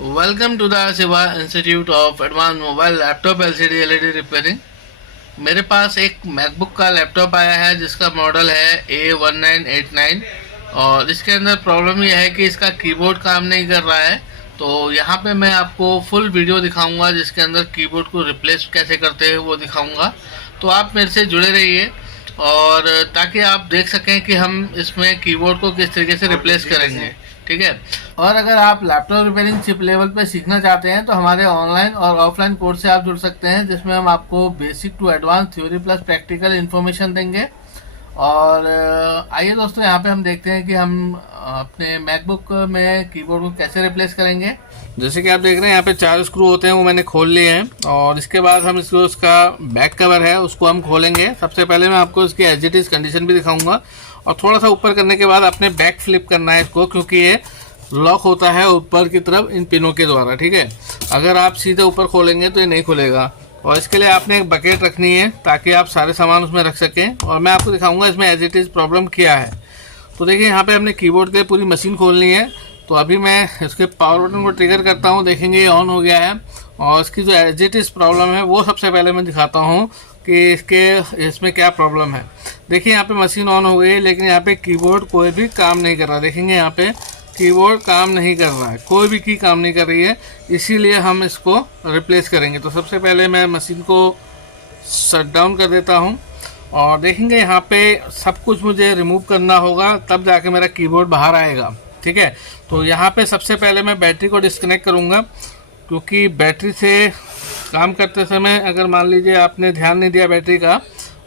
Welcome to the Shiva institute of advance mobile laptop LCD LED repairing. मेरे पास एक MacBook का लैपटॉप आया है जिसका मॉडल है A1989 और इसके अंदर प्रॉब्लम यह है कि इसका कीबोर्ड काम नहीं कर रहा है। तो यहाँ पे मैं आपको फुल वीडियो दिखाऊंगा जिसके अंदर कीबोर्ड को रिप्लेस कैसे करते हैं वो दिखाऊंगा। तो आप मेरे से जुड़े रहिए और ताकि आप देख सकें कि हम इसमें कीबोर्ड को किस तरीके से रिप्लेस करेंगे, ठीक है। और अगर आप लैपटॉप रिपेयरिंग चिप लेवल पे सीखना चाहते हैं तो हमारे ऑनलाइन और ऑफलाइन कोर्स से आप जुड़ सकते हैं, जिसमें हम आपको basic to advance theory plus practical information देंगे। और आइए दोस्तों, यहाँ पे हम देखते हैं कि हम अपने मैकबुक में कीबोर्ड को कैसे रिप्लेस करेंगे। जैसे कि आप देख रहे हैं यहाँ पे 4 स्क्रू होते हैं, वो मैंने खोल लिए हैं। और इसके बाद हम इसको उसका बैक कवर है उसको हम खोलेंगे। सबसे पहले मैं आपको इसकी एज इट इज कंडीशन भी दिखाऊंगा और थोड़ा सा ऊपर करने के बाद अपने बैक फ्लिप करना है इसको, क्योंकि ये लॉक होता है ऊपर की तरफ इन पिनों के द्वारा, ठीक है। अगर आप सीधे ऊपर खोलेंगे तो ये नहीं खुलेगा। और इसके लिए आपने एक बकेट रखनी है ताकि आप सारे सामान उसमें रख सकें। और मैं आपको दिखाऊंगा इसमें एज इट इज़ प्रॉब्लम क्या है। तो देखिए यहाँ पे हमने कीबोर्ड के पूरी मशीन खोलनी है। तो अभी मैं इसके पावर बटन को ट्रिगर करता हूँ, देखेंगे ये ऑन हो गया है। और इसकी जो एज इट इज़ प्रॉब्लम है वो सबसे पहले मैं दिखाता हूँ कि इसमें क्या प्रॉब्लम है। देखिए यहाँ पे मशीन ऑन हो गई है, लेकिन यहाँ पे कीबोर्ड कोई भी काम नहीं कर रहा। देखेंगे यहाँ पे कीबोर्ड काम नहीं कर रहा है, कोई भी की काम नहीं कर रही है, इसीलिए हम इसको रिप्लेस करेंगे। तो सबसे पहले मैं मशीन को शट डाउन कर देता हूं और देखेंगे यहाँ पे सब कुछ मुझे रिमूव करना होगा, तब जाके मेरा कीबोर्ड बाहर आएगा, ठीक है। तो यहाँ पे सबसे पहले मैं बैटरी को डिस्कनेक्ट करूँगा, क्योंकि बैटरी से काम करते समय अगर मान लीजिए आपने ध्यान नहीं दिया बैटरी का,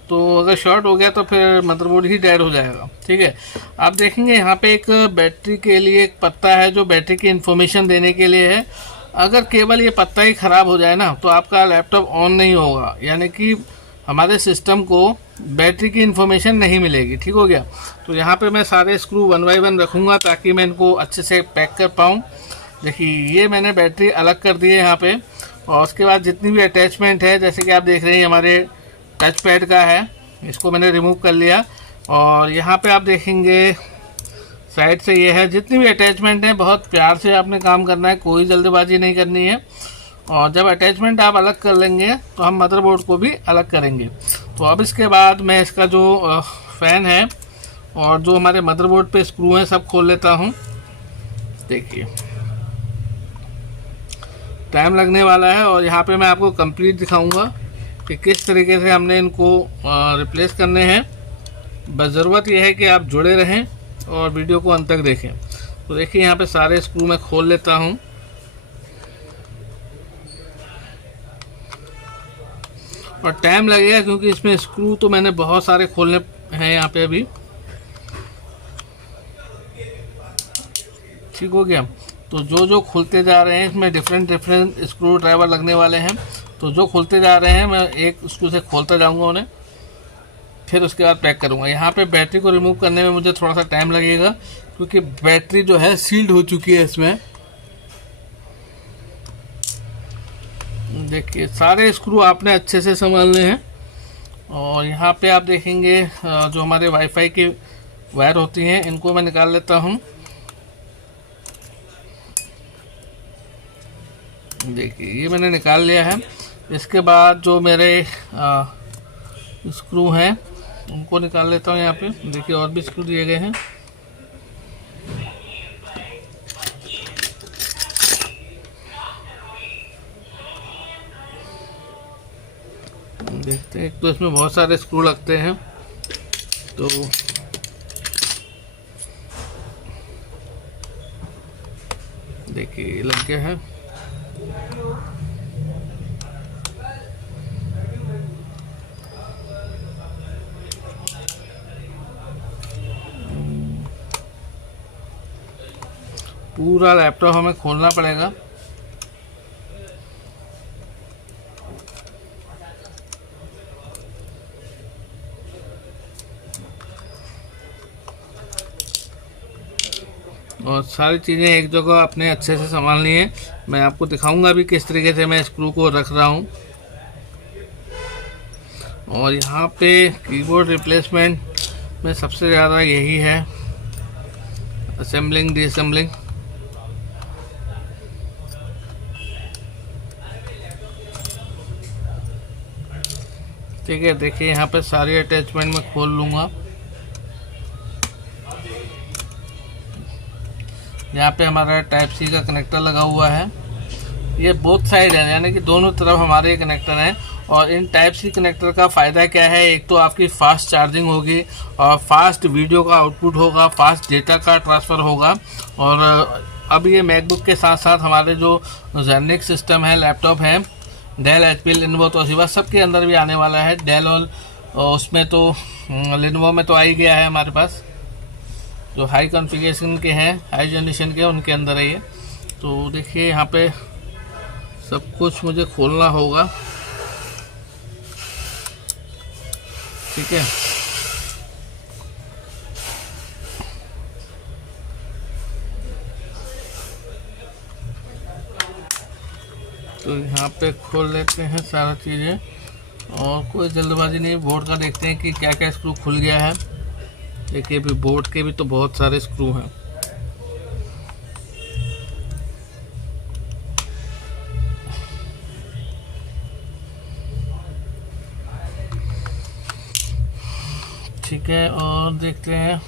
तो अगर शॉर्ट हो गया तो फिर मदरबोर्ड ही डेड हो जाएगा, ठीक है। आप देखेंगे यहाँ पे एक बैटरी के लिए एक पत्ता है जो बैटरी की इन्फॉर्मेशन देने के लिए है। अगर केवल ये पत्ता ही ख़राब हो जाए ना तो आपका लैपटॉप ऑन नहीं होगा, यानी कि हमारे सिस्टम को बैटरी की इन्फॉर्मेशन नहीं मिलेगी, ठीक हो गया। तो यहाँ पे मैं सारे स्क्रू 1 बाय 1 रखूँगा ताकि मैं इनको अच्छे से पैक कर पाऊँ। देखिए ये मैंने बैटरी अलग कर दी है यहाँ पे। और उसके बाद जितनी भी अटैचमेंट है, जैसे कि आप देख रहे हैं हमारे टच पैड का है, इसको मैंने रिमूव कर लिया। और यहाँ पे आप देखेंगे साइड से ये है, जितनी भी अटैचमेंट है बहुत प्यार से आपने काम करना है, कोई जल्दबाजी नहीं करनी है। और जब अटैचमेंट आप अलग कर लेंगे तो हम मदरबोर्ड को भी अलग करेंगे। तो अब इसके बाद मैं इसका जो फ़ैन है और जो हमारे मदरबोर्ड पे स्क्रू हैं सब खोल लेता हूँ। देखिए टाइम लगने वाला है और यहाँ पे मैं आपको कंप्लीट दिखाऊंगा कि किस तरीके से हमने इनको रिप्लेस करने हैं। बस ज़रूरत यह है कि आप जुड़े रहें और वीडियो को अंत तक देखें। तो देखिए यहाँ पे सारे स्क्रू मैं खोल लेता हूँ। और टाइम लगेगा क्योंकि इसमें स्क्रू तो मैंने बहुत सारे खोलने हैं यहाँ पे अभी, ठीक हो गया। तो जो जो खुलते जा रहे हैं इसमें डिफरेंट स्क्रू ड्राइवर लगने वाले हैं। तो जो खुलते जा रहे हैं मैं एक स्क्रू से खोलता जाऊंगा उन्हें, फिर उसके बाद पैक करूंगा। यहाँ पे बैटरी को रिमूव करने में मुझे थोड़ा सा टाइम लगेगा क्योंकि बैटरी जो है सील्ड हो चुकी है इसमें। देखिए सारे स्क्रू आपने अच्छे से संभालने हैं। और यहाँ पे आप देखेंगे जो हमारे वाईफाई की वायर होती हैं इनको मैं निकाल लेता हूँ। देखिए ये मैंने निकाल लिया है। इसके बाद जो मेरे स्क्रू हैं उनको निकाल लेता हूँ। यहाँ पे देखिए और भी स्क्रू दिए गए हैं। देखते हैं, एक तो इसमें बहुत सारे स्क्रू लगते हैं, तो देखिए लग गया है। पूरा लैपटॉप हमें खोलना पड़ेगा। और सारी चीज़ें एक जगह अपने अच्छे से संभालनी है। मैं आपको दिखाऊंगा भी किस तरीके से मैं स्क्रू को रख रहा हूँ। और यहाँ पे कीबोर्ड रिप्लेसमेंट में सबसे ज़्यादा यही है, असेंबलिंग डिसेंबलिंग। ठीक है, देखिए यहाँ पे सारी अटैचमेंट मैं खोल लूँगा। यहाँ पे हमारा टाइप सी का कनेक्टर लगा हुआ है, ये बोथ साइड है, यानी कि दोनों तरफ हमारे कनेक्टर हैं। और इन टाइप सी कनेक्टर का फ़ायदा क्या है, एक तो आपकी फास्ट चार्जिंग होगी और फास्ट वीडियो का आउटपुट होगा, फास्ट डेटा का ट्रांसफ़र होगा। और अब ये मैकबुक के साथ साथ हमारे जो जेनिक सिस्टम है, लैपटॉप है, डेल, एचपी, लेनोवो, तोशिबा सबके अंदर भी आने वाला है। डेल और उसमें तो लेनोवो में तो आ ही गया है हमारे पास, जो हाई कॉन्फ़िगरेशन के हैं, हाई जनरेशन के, उनके अंदर है ये। तो देखिए यहाँ पे सब कुछ मुझे खोलना होगा, ठीक है। तो यहाँ पे खोल लेते हैं सारा चीज़ें, और कोई जल्दबाजी नहीं, बोर्ड का देखते हैं कि क्या क्या स्क्रू खुल गया है। देखिए भी बोर्ड के भी तो बहुत सारे स्क्रू हैं। ठीक है, और देखते हैं।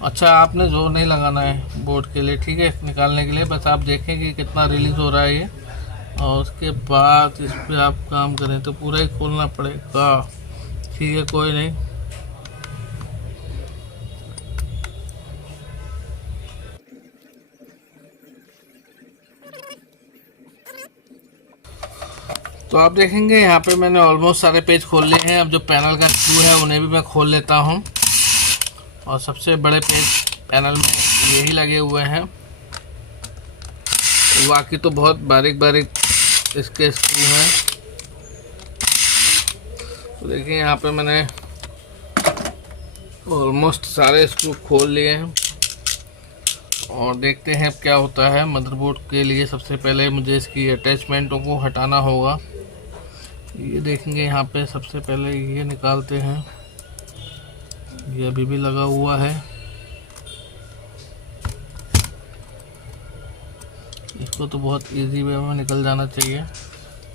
अच्छा, आपने जोर नहीं लगाना है बोर्ड के लिए, ठीक है, निकालने के लिए। बस आप देखें कि कितना रिलीज़ हो रहा है ये, और उसके बाद इस पर आप काम करें। तो पूरा ही खोलना पड़ेगा, ठीक है, कोई नहीं। तो आप देखेंगे यहाँ पे मैंने ऑलमोस्ट सारे पेज खोल लिए हैं। अब जो पैनल का स्क्रू है उन्हें भी मैं खोल लेता हूँ, और सबसे बड़े पेज पैनल में यही लगे हुए हैं। बाकी तो बहुत बारीक बारीक इसके स्क्रू हैं। तो देखिए यहाँ पे मैंने ऑलमोस्ट सारे स्क्रू खोल लिए हैं, और देखते हैं अब क्या होता है। मदरबोर्ड के लिए सबसे पहले मुझे इसकी अटैचमेंटों को हटाना होगा। ये देखेंगे यहाँ पे सबसे पहले ये निकालते हैं, ये अभी भी लगा हुआ है। इसको तो बहुत इजी वे में निकल जाना चाहिए,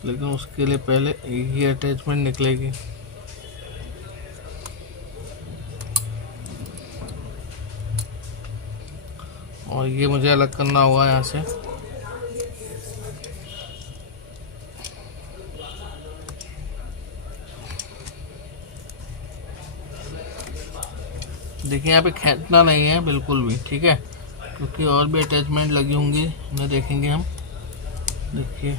लेकिन उसके लिए पहले ये अटैचमेंट निकलेगी। और ये मुझे अलग करना होगा यहाँ से। देखिए यहाँ पे खींचना नहीं है बिल्कुल भी, ठीक है, क्योंकि और भी अटैचमेंट लगी होंगी, उन्हें देखेंगे हम। देखिए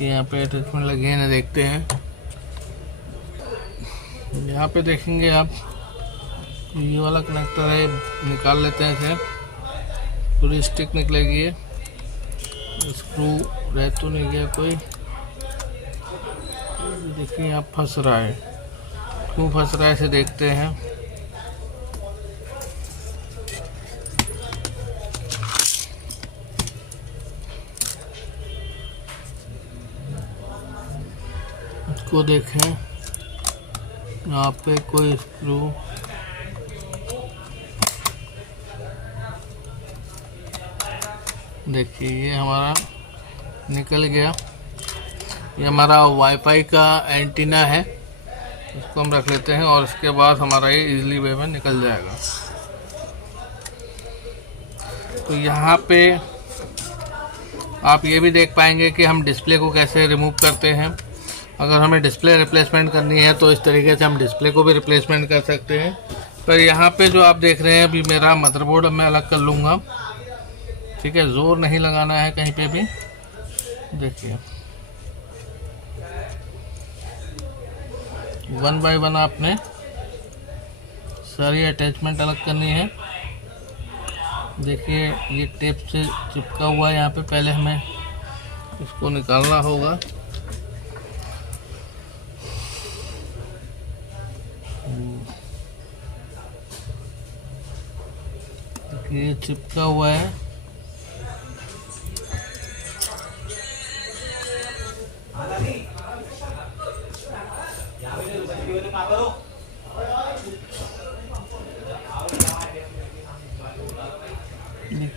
यहाँ पे अटैचमेंट लगे हैं, देखते हैं। यहाँ पे देखेंगे आप, ये वाला कनेक्टर है, निकाल लेते हैं इसे। पूरी स्टिक निकलेगी ये, स्क्रू रह तो नहीं गया कोई। देखिए यहाँ फंस रहा है, क्यों फंस रहा है इसे देखते हैं। इसको देखें, यहाँ पे कोई स्क्रू देखिए, ये हमारा निकल गया। ये हमारा वाईफाई का एंटीना है, इसको हम रख लेते हैं, और इसके बाद हमारा ये इजीली वे में निकल जाएगा। तो यहाँ पे आप ये भी देख पाएंगे कि हम डिस्प्ले को कैसे रिमूव करते हैं। अगर हमें डिस्प्ले रिप्लेसमेंट करनी है तो इस तरीके से हम डिस्प्ले को भी रिप्लेसमेंट कर सकते हैं। पर यहाँ पे जो आप देख रहे हैं, अभी मेरा मदरबोर्ड मैं अलग कर लूँगा, ठीक है, ज़ोर नहीं लगाना है कहीं पे भी। देखिए वन बाय वन आपने सारी अटैचमेंट अलग करनी है। देखिए ये टेप से चिपका हुआ है यहाँ पे, पहले हमें इसको निकालना होगा। ये चिपका हुआ है,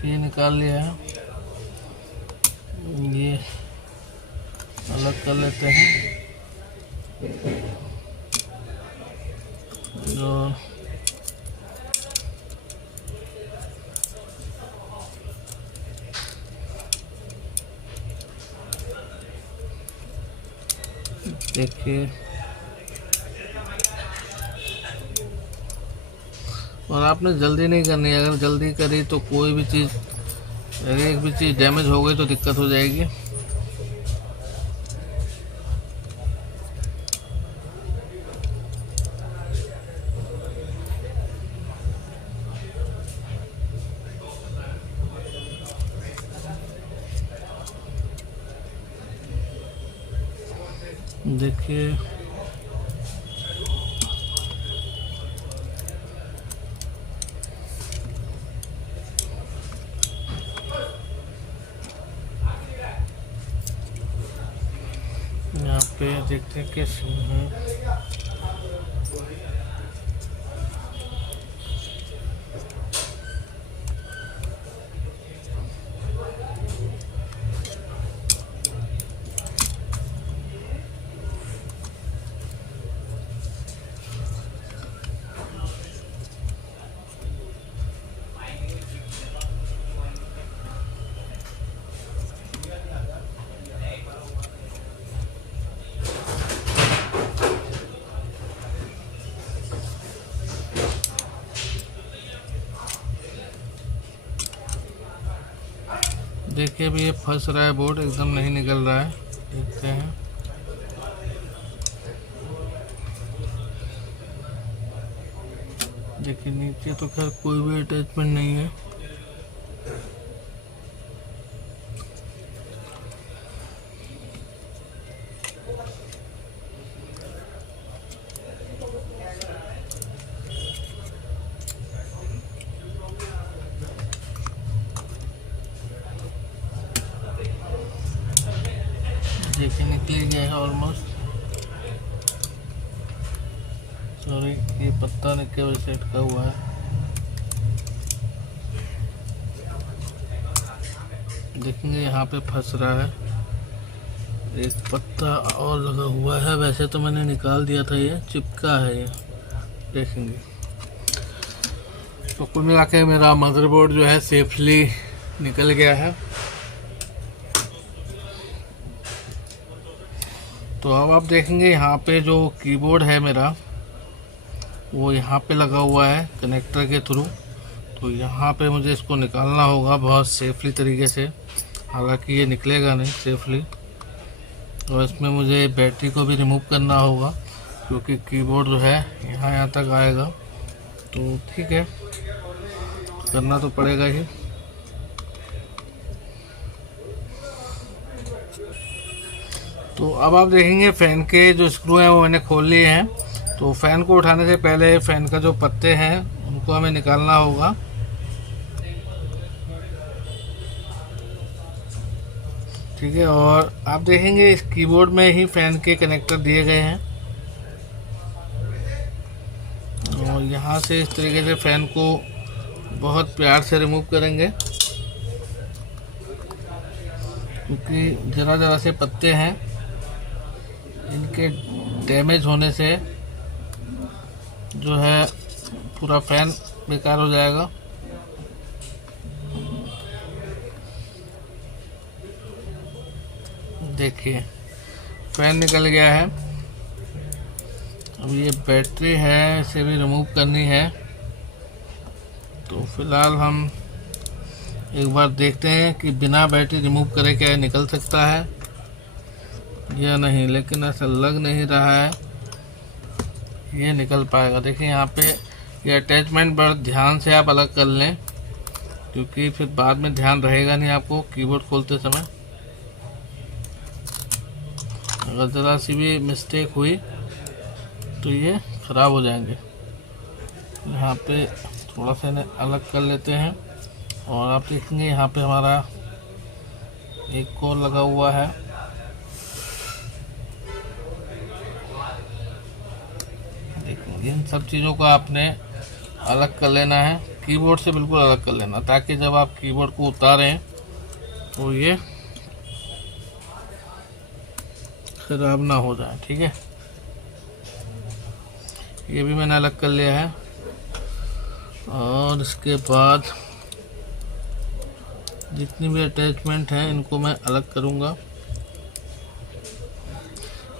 देखिए निकाल लिया है, ये अलग कर लेते हैं। और देखिए, और आपने जल्दी नहीं करनी है। अगर जल्दी करी तो कोई भी चीज़, अगर एक भी चीज़ डैमेज हो गई तो दिक्कत हो जाएगी। देखिए यहाँ पे देखते हैं कैसे है। देखिए अभी ये फंस रहा है, बोर्ड एकदम नहीं निकल रहा है। देखते हैं, देखिए नीचे तो खैर कोई भी अटैचमेंट नहीं है। देखिए निकल गया है ऑलमोस्ट। सॉरी, ये पत्ता निकल वैसे अटका हुआ है। देखेंगे यहाँ पे फंस रहा है, एक पत्ता और लगा हुआ है। वैसे तो मैंने निकाल दिया था, ये चिपका है ये, देखेंगे। तो कुल मिला के मेरा मदरबोर्ड जो है सेफली निकल गया है। तो अब आप देखेंगे यहाँ पे जो कीबोर्ड है मेरा, वो यहाँ पे लगा हुआ है कनेक्टर के थ्रू। तो यहाँ पे मुझे इसको निकालना होगा बहुत सेफली तरीके से, हालांकि ये निकलेगा नहीं सेफली। और इसमें मुझे बैटरी को भी रिमूव करना होगा, क्योंकि कीबोर्ड जो है यहाँ तक आएगा। तो ठीक है, करना तो पड़ेगा ही। तो अब आप देखेंगे फ़ैन के जो स्क्रू हैं वो मैंने खोल लिए हैं। तो फ़ैन को उठाने से पहले फ़ैन का जो पत्ते हैं उनको हमें निकालना होगा। ठीक है, और आप देखेंगे इस कीबोर्ड में ही फ़ैन के कनेक्टर दिए गए हैं। और यहाँ से इस तरीके से फ़ैन को बहुत प्यार से रिमूव करेंगे, क्योंकि ज़रा ज़रा से पत्ते हैं, इनके डैमेज होने से जो है पूरा फ़ैन बेकार हो जाएगा। देखिए फ़ैन निकल गया है। अब ये बैटरी है, इसे भी रिमूव करनी है। तो फिलहाल हम एक बार देखते हैं कि बिना बैटरी रिमूव करे क्या निकल सकता है या नहीं, लेकिन ऐसा लग नहीं रहा है ये निकल पाएगा। देखिए यहाँ पे ये अटैचमेंट बड़ा ध्यान से आप अलग कर लें, क्योंकि फिर बाद में ध्यान रहेगा नहीं आपको कीबोर्ड खोलते समय। अगर ज़रा सी भी मिस्टेक हुई तो ये ख़राब हो जाएंगे। यहाँ पे थोड़ा सा इन्हें अलग कर लेते हैं। और आप देखेंगे यहाँ पे हमारा एक कोर लगा हुआ है। देखेंगे इन सब चीज़ों को आपने अलग कर लेना है कीबोर्ड से बिल्कुल अलग कर लेना, ताकि जब आप कीबोर्ड को उतारें तो ये खराब ना हो जाए। ठीक है, ये भी मैंने अलग कर लिया है। और इसके बाद जितनी भी अटैचमेंट हैं इनको मैं अलग करूँगा।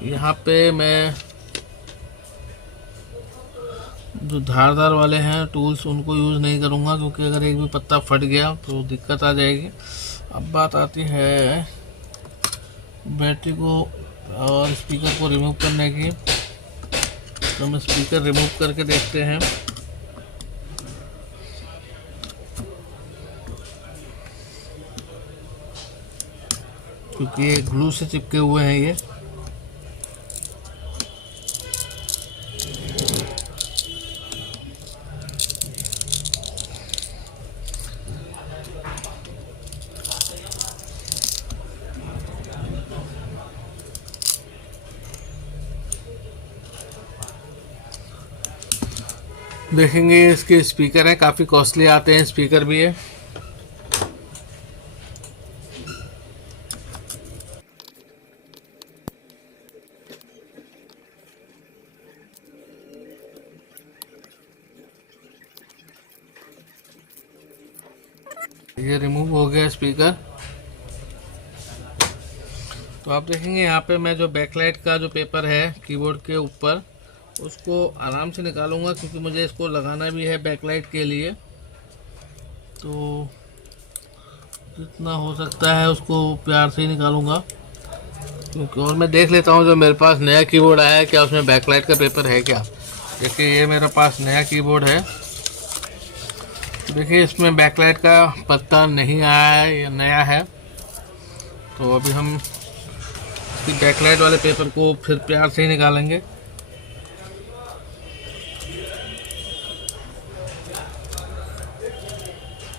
यहाँ पे मैं जो धारदार वाले हैं टूल्स उनको यूज़ नहीं करूँगा, क्योंकि अगर एक भी पत्ता फट गया तो दिक्कत आ जाएगी। अब बात आती है बैटरी को और स्पीकर को रिमूव करने की। तो हम स्पीकर रिमूव करके देखते हैं। क्योंकि ये ग्लू से चिपके हुए हैं ये। देखेंगे इसके स्पीकर हैं, काफ़ी कॉस्टली आते हैं स्पीकर भी है। ये रिमूव हो गया स्पीकर। तो आप देखेंगे यहाँ पे मैं जो बैकलाइट का जो पेपर है कीबोर्ड के ऊपर, उसको आराम से निकालूंगा, क्योंकि मुझे इसको लगाना भी है बैकलाइट के लिए। तो जितना हो सकता है उसको प्यार से ही निकालूंगा। क्योंकि और मैं देख लेता हूँ जो मेरे पास नया कीबोर्ड आया है क्या उसमें बैकलाइट का पेपर है क्या। देखिए ये मेरे पास नया कीबोर्ड है। देखिए इसमें बैकलाइट का पत्ता नहीं आया है, ये नया है। तो अभी हम इसकी बैकलाइट वाले पेपर को फिर प्यार से ही निकालेंगे।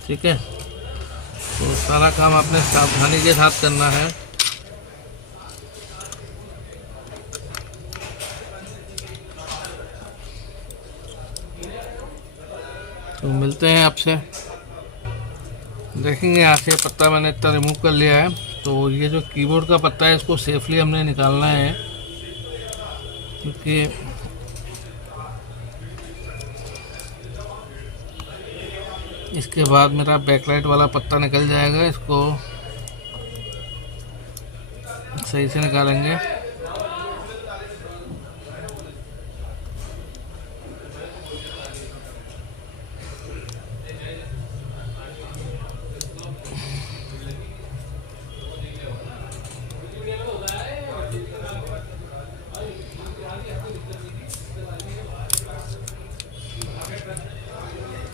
ठीक है, तो सारा काम आपने सावधानी के साथ करना है। तो मिलते हैं आपसे। देखेंगे यहाँ से पत्ता मैंने इतना रिमूव कर लिया है। तो ये जो कीबोर्ड का पत्ता है इसको सेफली हमने निकालना है, क्योंकि इसके बाद मेरा बैकलाइट वाला पत्ता निकल जाएगा। इसको सही से निकालेंगे।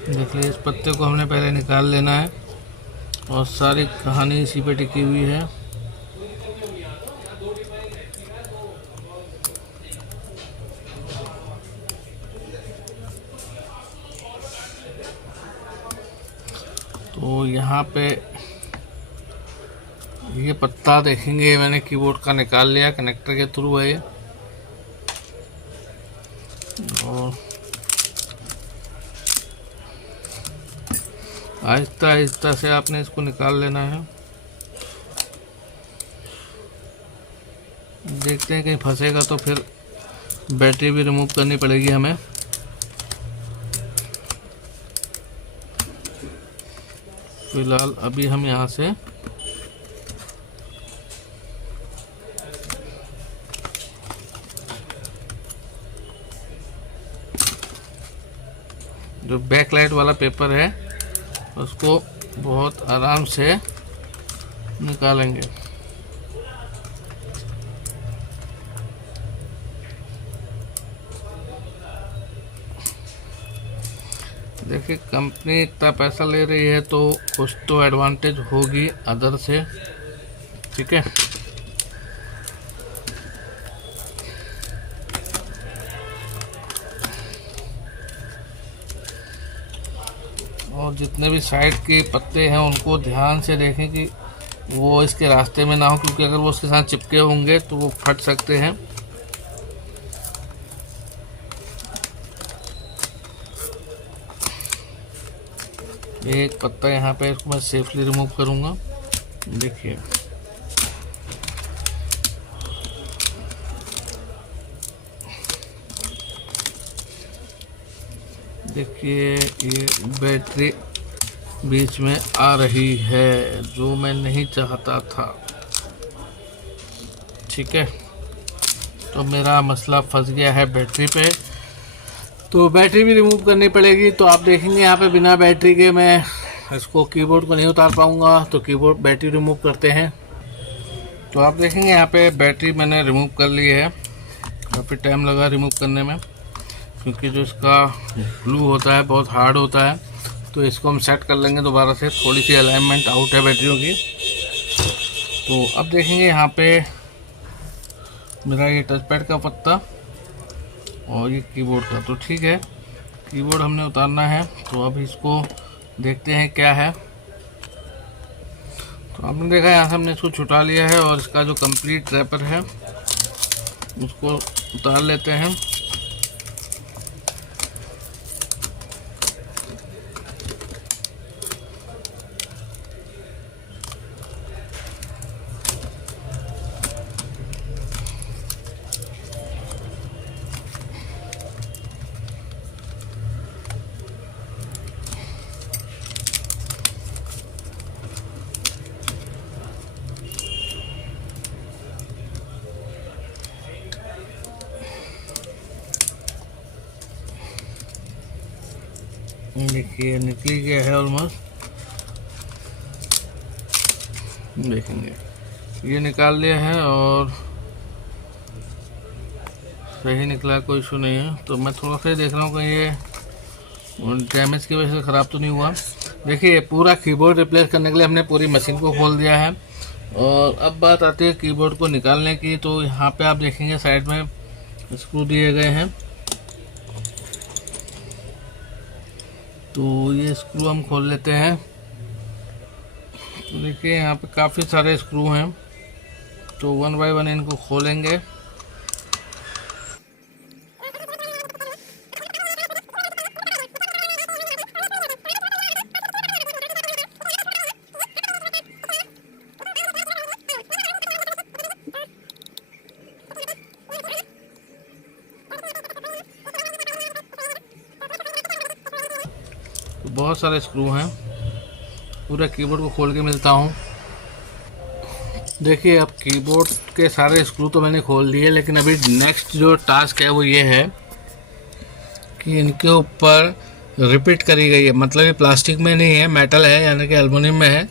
देखिए इस पत्ते को हमने पहले निकाल लेना है, और सारी कहानी इसी पे टिकी हुई है। तो यहाँ पे ये पत्ता देखेंगे मैंने कीबोर्ड का निकाल लिया, कनेक्टर के थ्रू है ये। और आहिस्ता आहिस्ता से आपने इसको निकाल लेना है। देखते हैं कहीं फंसेगा तो फिर बैटरी भी रिमूव करनी पड़ेगी हमें। फिलहाल अभी हम यहाँ से जो बैकलाइट वाला पेपर है उसको बहुत आराम से निकालेंगे। देखिए कंपनी इतना पैसा ले रही है तो कुछ तो एडवांटेज होगी अदर से। ठीक है, और जितने भी साइड के पत्ते हैं उनको ध्यान से देखें कि वो इसके रास्ते में ना हो, क्योंकि अगर वो उसके साथ चिपके होंगे तो वो फट सकते हैं। एक पत्ता यहाँ पे, इसको मैं सेफली रिमूव करूँगा। देखिए देखिए ये बैटरी बीच में आ रही है, जो मैं नहीं चाहता था। ठीक है, तो मेरा मसला फंस गया है बैटरी पे, तो बैटरी भी रिमूव करनी पड़ेगी। तो आप देखेंगे यहाँ पे बिना बैटरी के मैं इसको कीबोर्ड को नहीं उतार पाऊँगा, तो कीबोर्ड बैटरी रिमूव करते हैं। तो आप देखेंगे यहाँ पे बैटरी मैंने रिमूव कर ली है। काफ़ी टाइम लगा रिमूव करने में, क्योंकि जो इसका ग्लू होता है बहुत हार्ड होता है। तो इसको हम सेट कर लेंगे दोबारा से, थोड़ी सी अलाइनमेंट आउट है बैटरियों की। तो अब देखेंगे यहाँ पे मेरा ये टच पैड का पत्ता और ये कीबोर्ड का। तो ठीक है, कीबोर्ड हमने उतारना है, तो अब इसको देखते हैं क्या है। तो आपने देखा यहाँ से हमने इसको छुटा लिया है, और इसका जो कंप्लीट रैपर है उसको उतार लेते हैं। देखिए निकल गया है ऑलमोस्ट। देखेंगे ये निकाल लिया है और सही निकला, कोई इशू नहीं है। तो मैं थोड़ा सा देख रहा हूँ कि ये डैमेज की वजह से ख़राब तो नहीं हुआ। देखिए पूरा कीबोर्ड रिप्लेस करने के लिए हमने पूरी मशीन को खोल दिया है। और अब बात आती है कीबोर्ड को निकालने की। तो यहाँ पे आप देखेंगे साइड में स्क्रू दिए गए हैं, तो ये स्क्रू हम खोल लेते हैं। तो देखिए यहाँ पे काफ़ी सारे स्क्रू हैं, तो वन बाय वन इनको खोलेंगे। बहुत सारे स्क्रू हैं, पूरा कीबोर्ड को खोल के मिलता हूँ। देखिए अब कीबोर्ड के सारे स्क्रू तो मैंने खोल दिए, लेकिन अभी नेक्स्ट जो टास्क है वो ये है कि इनके ऊपर रिपीट करी गई है, मतलब ये प्लास्टिक में नहीं है, मेटल है, यानी कि एल्युमिनियम में है।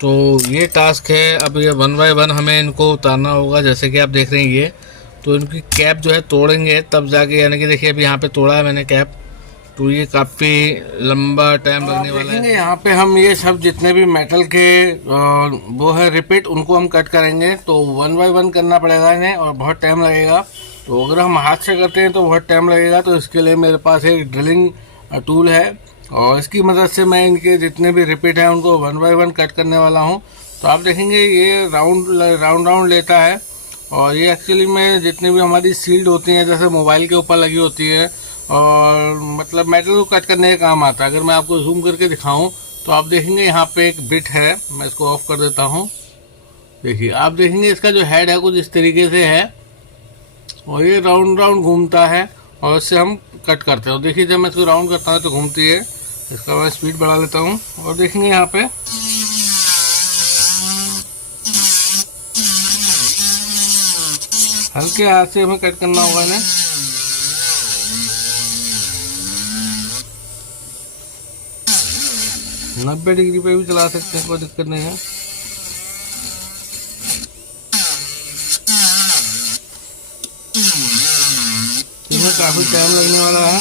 तो ये टास्क है, अब ये वन बाय वन हमें इनको उतारना होगा। जैसे कि आप देख रहे हैं ये, तो इनकी कैप जो है तोड़ेंगे तब जाके, यानी कि देखिए अभी यहाँ पे तोड़ा है मैंने कैप, तो ये काफ़ी लंबा टाइम लगने वाला है। यहाँ पे हम ये सब जितने भी मेटल के वो है रिपीट, उनको हम कट करेंगे। तो वन बाय वन करना पड़ेगा इन्हें, और बहुत टाइम लगेगा। तो अगर हम हाथ से करते हैं तो बहुत टाइम लगेगा। तो इसके लिए मेरे पास एक ड्रिलिंग टूल है, और इसकी मदद से मैं इनके जितने भी रिपीट हैं उनको वन बाय वन कट करने वाला हूँ। तो आप देखेंगे ये राउंड लेता है, और ये एक्चुअली में जितनी भी हमारी सील्ड होती हैं, जैसे मोबाइल के ऊपर लगी होती है, और मतलब मेटल को कट करने का काम आता है। अगर मैं आपको जूम करके दिखाऊं तो आप देखेंगे यहाँ पे एक बिट है, मैं इसको ऑफ कर देता हूँ। देखिए आप देखेंगे इसका जो हेड है कुछ इस तरीके से है, और ये राउंड घूमता है, और इससे हम कट करते हैं। और देखिए जब मैं इसको राउंड करता हूँ तो घूमती है। इसका मैं स्पीड बढ़ा लेता हूँ, और देखेंगे यहाँ पे हल्के हाथ से हमें कट करना होगा इन्हें। 90 डिग्री पे भी चला सकते हैं, कोई दिक्कत नहीं है। इसमें काफी टाइम लगने वाला है।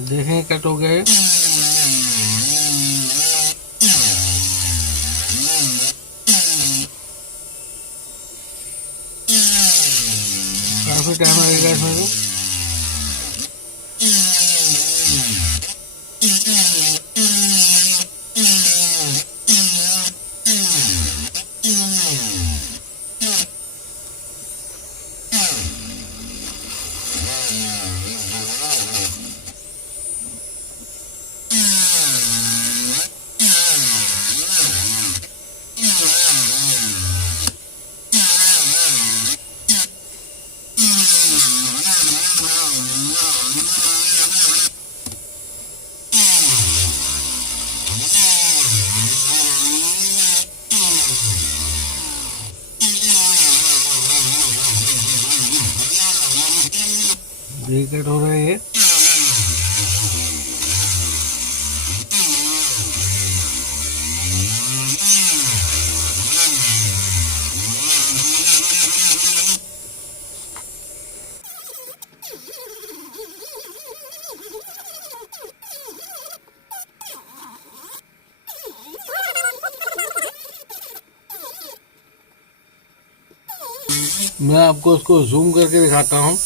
देखें कट हो गए। काफी टाइम लगेगा इसमें तो। यही कट हो रहा है ये। मैं आपको उसको जूम करके दिखाता हूँ।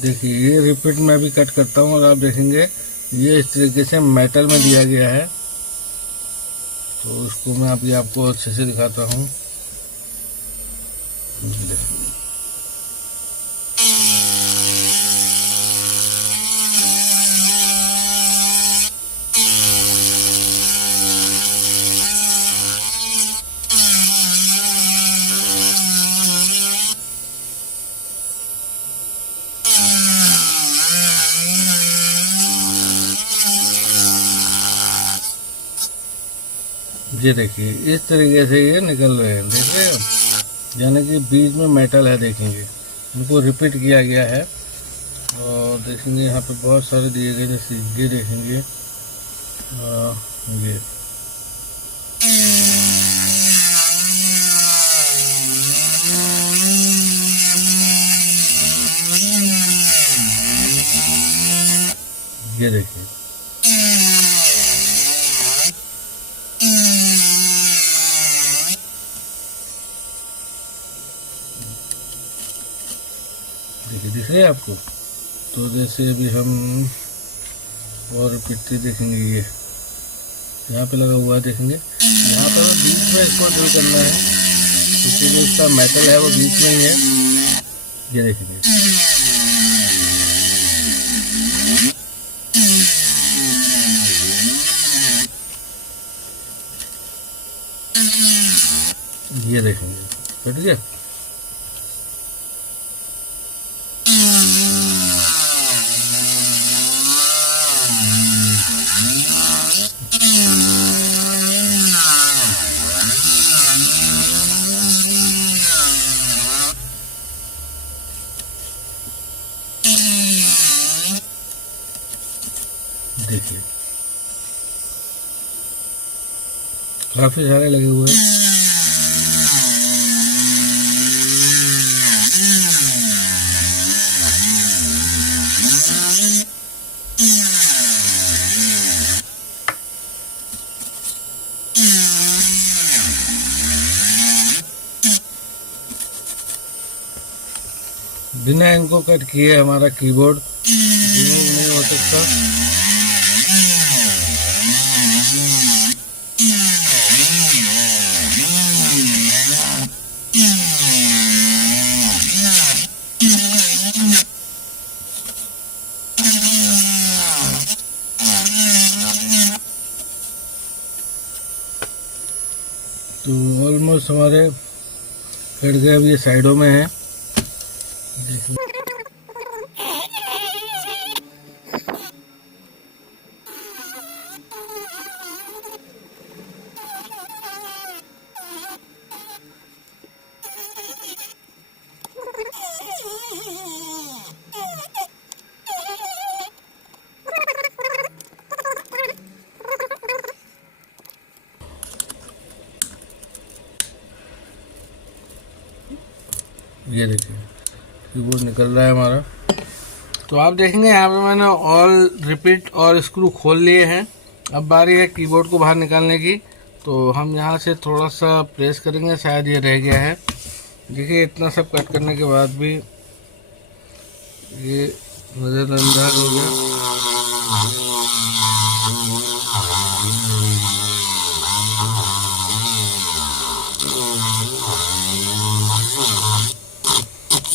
देखिए ये रिपीट में भी कट करता हूँ और आप देखेंगे ये इस तरीके से मेटल में दिया गया है। तो उसको मैं अभी आपको अच्छे से दिखाता हूँ। ये देखिए इस तरीके से ये निकल रहे हैं, देख रहे हैं, यानी कि बीच में मेटल है। देखेंगे इनको रिपीट किया गया है और देखेंगे यहाँ पे बहुत सारे दिए गए, जैसे ये देखेंगे ये देखिए। देखिए दिख रहे हैं आपको। तो जैसे अभी हम और पिट्टी देखेंगे, ये यहाँ पे लगा हुआ है, देखेंगे यहाँ पर बीच में इसको ड्रिल करना है, क्योंकि जो इसका मेटल है वो बीच में ही है। ये देखेंगे ये देखेंगे कट गया। देखिए काफी सारे लगे हुए हैं। बिना इनको कट किए हमारा कीबोर्ड रिमूव नहीं हो सकता। तो ऑलमोस्ट हमारे कट गए, अब ये साइडों में है। ये देखिए कीबोर्ड निकल रहा है हमारा। तो आप देखेंगे यहाँ पे मैंने ऑल रिपीट और स्क्रू खोल लिए हैं। अब बारी है कीबोर्ड को बाहर निकालने की। तो हम यहाँ से थोड़ा सा प्रेस करेंगे, शायद ये रह गया है। देखिए इतना सब कट करने के बाद भी ये नज़रअंदाज हो गया।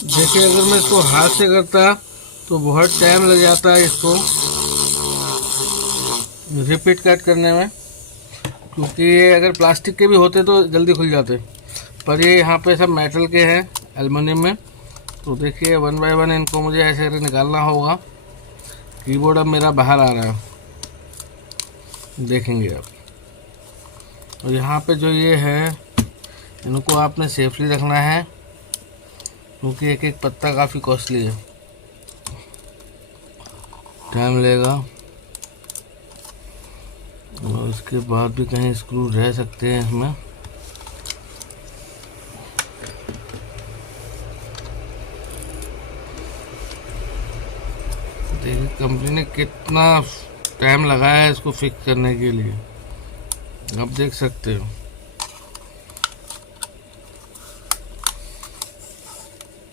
देखिए अगर मैं इसको हाथ से करता तो बहुत टाइम लग जाता है इसको रिपीट कट करने में, क्योंकि ये अगर प्लास्टिक के भी होते तो जल्दी खुल जाते, पर ये यहाँ पे सब मेटल के हैं, एल्युमिनियम में। तो देखिए 1 बाय 1 इनको मुझे ऐसे निकालना होगा। कीबोर्ड अब मेरा बाहर आ रहा है, देखेंगे आप। और यहाँ पे जो ये है इनको आपने सेफली रखना है, क्योंकि एक एक पत्ता काफ़ी कॉस्टली है, टाइम लेगा। और उसके बाद भी कहीं स्क्रू रह सकते हैं इसमें। देखिए कंपनी ने कितना टाइम लगाया है इसको फिक्स करने के लिए, आप देख सकते हो।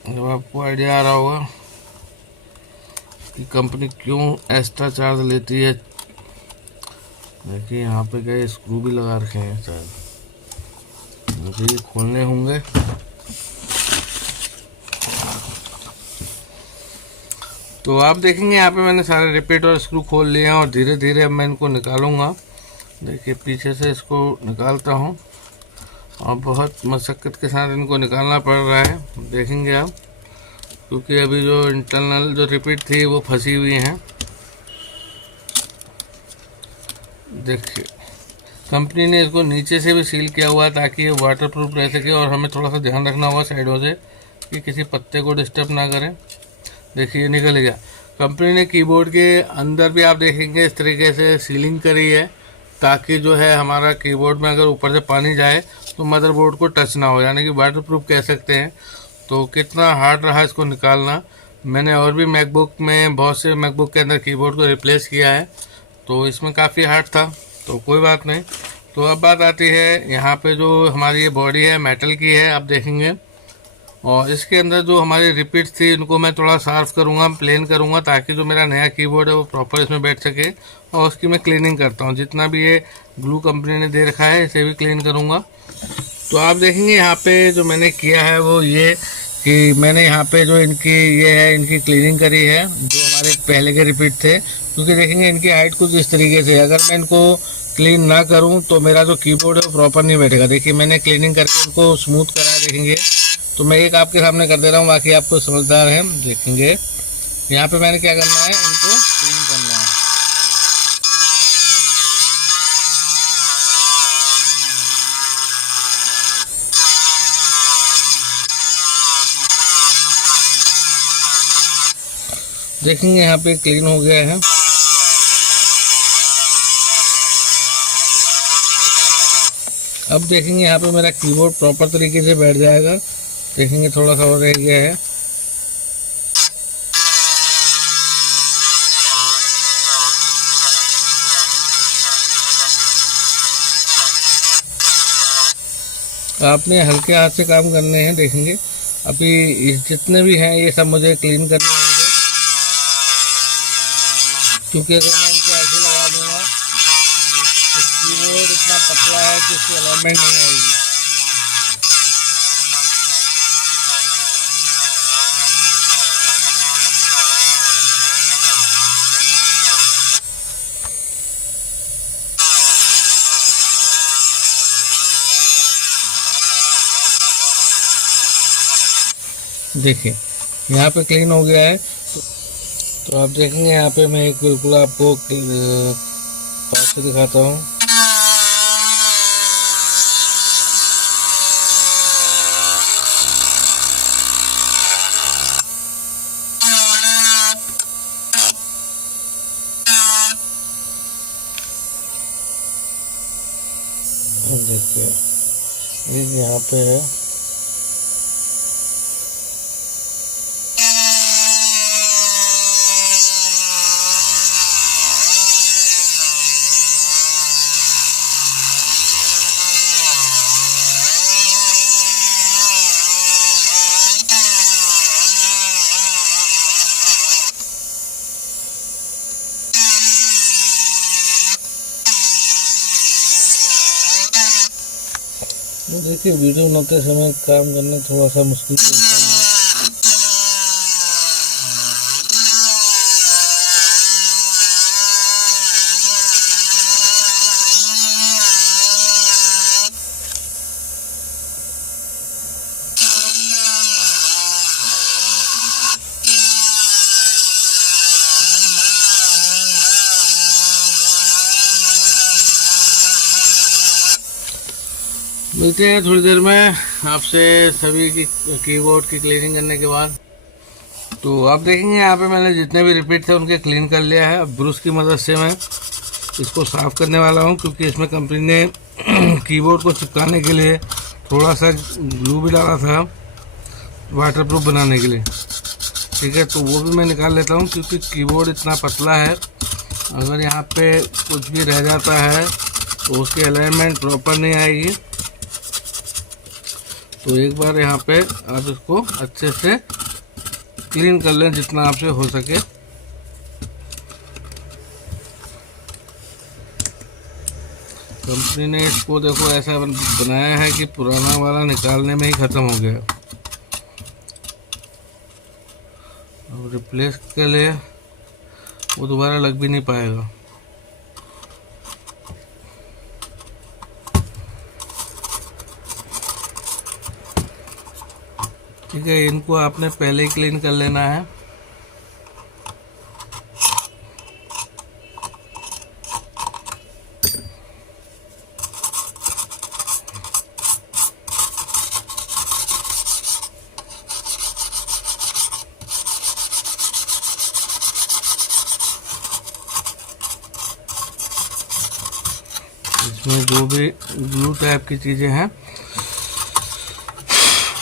जब आपको आइडिया आ रहा होगा कि कंपनी क्यों एक्स्ट्रा चार्ज लेती है। देखिए यहाँ पे क्या स्क्रू भी लगा रखे हैं शायद, मुझे ये खोलने होंगे। तो आप देखेंगे यहाँ पे मैंने सारे रिपीट और स्क्रू खोल लिए हैं और धीरे धीरे अब मैं इनको निकालूंगा। देखिए पीछे से इसको निकालता हूँ और बहुत मशक्क़त के साथ इनको निकालना पड़ रहा है, देखेंगे आप, क्योंकि अभी जो इंटरनल जो रिपीट थी वो फंसी हुई हैं। देखिए कंपनी ने इसको नीचे से भी सील किया हुआ है ताकि ये वाटरप्रूफ रह सके, और हमें थोड़ा सा ध्यान रखना होगा साइडों से कि किसी पत्ते को डिस्टर्ब ना करें। देखिए निकल गया। कंपनी ने कीबोर्ड के अंदर भी आप देखेंगे इस तरीके से सीलिंग करी है, ताकि जो है हमारा कीबोर्ड में अगर ऊपर से पानी जाए तो मदरबोर्ड को टच ना हो, यानी कि वाटरप्रूफ कह सकते हैं। तो कितना हार्ड रहा इसको निकालना। मैंने और भी मैकबुक में बहुत से मैकबुक के अंदर कीबोर्ड को रिप्लेस किया है, तो इसमें काफ़ी हार्ड था, तो कोई बात नहीं। तो अब बात आती है यहाँ पे जो हमारी ये बॉडी है मेटल की है, आप देखेंगे। और इसके अंदर जो हमारी रिपीट थी इनको मैं थोड़ा साफ करूँगा, प्लेन करूँगा, ताकि जो मेरा नया कीबोर्ड है वो प्रॉपर इसमें बैठ सके। और उसकी मैं क्लीनिंग करता हूँ, जितना भी ये ग्लू कंपनी ने दे रखा है इसे भी क्लीन करूँगा। तो आप देखेंगे यहाँ पे जो मैंने किया है वो ये कि मैंने यहाँ पे जो इनकी ये है इनकी क्लीनिंग करी है, जो हमारे पहले के रिपीट थे। क्योंकि देखेंगे इनकी हाइट कुछ इस तरीके से, अगर मैं इनको क्लीन ना करूँ तो मेरा जो कीबोर्ड है वो प्रॉपर नहीं बैठेगा। देखिए मैंने क्लीनिंग करके इनको स्मूथ करा है, देखेंगे। तो मैं एक आपके सामने कर दे रहा हूँ, बाकी आपको समझदार है। देखेंगे यहाँ पे मैंने क्या करना है, इनको क्लीन करना है। देखेंगे यहाँ पे क्लीन हो गया है। अब देखेंगे यहाँ पे मेरा कीबोर्ड प्रॉपर तरीके से बैठ जाएगा। देखेंगे थोड़ा सा और रह गया है। आपने हल्के हाथ से काम करने हैं। देखेंगे अभी जितने भी हैं ये सब मुझे क्लीन करने होंगे, क्योंकि अगर मैं इनको ऐसे लगा दूंगा तो कीबोर्ड इतना पतला है कि इसकी अलाइनमेंट नहीं आएगी। देखिए यहाँ पे क्लीन हो गया है। तो आप देखेंगे यहाँ पे मैं एक बिल्कुल आपको पास से दिखाता हूँ। देखिए ये यहाँ पे है। तो देखिए वीडियो बनाते समय काम करना थोड़ा सा मुश्किल होता है। मिलते हैं थोड़ी देर में आपसे सभी की कीबोर्ड की क्लीनिंग करने के बाद। तो आप देखेंगे यहाँ पे मैंने जितने भी रिपीट थे उनके क्लीन कर लिया है। अब ब्रश की मदद से मैं इसको साफ़ करने वाला हूँ, क्योंकि इसमें कंपनी ने कीबोर्ड को चिपकाने के लिए थोड़ा सा ग्लू भी डाला था वाटरप्रूफ बनाने के लिए। ठीक है, तो वो भी मैं निकाल लेता हूँ, क्योंकि कीबोर्ड इतना पतला है, अगर यहाँ पे कुछ भी रह जाता है तो उसकी अलाइनमेंट प्रॉपर नहीं आएगी। तो एक बार यहाँ पे आप इसको अच्छे से क्लीन कर लें जितना आपसे हो सके। कंपनी ने इसको देखो ऐसा बनाया है कि पुराना वाला निकालने में ही ख़त्म हो गया। अब रिप्लेस के लिए वो दोबारा लग भी नहीं पाएगा। ठीक है, इनको आपने पहले ही क्लीन कर लेना है। इसमें जो भी ग्लू टाइप की चीज़ें हैं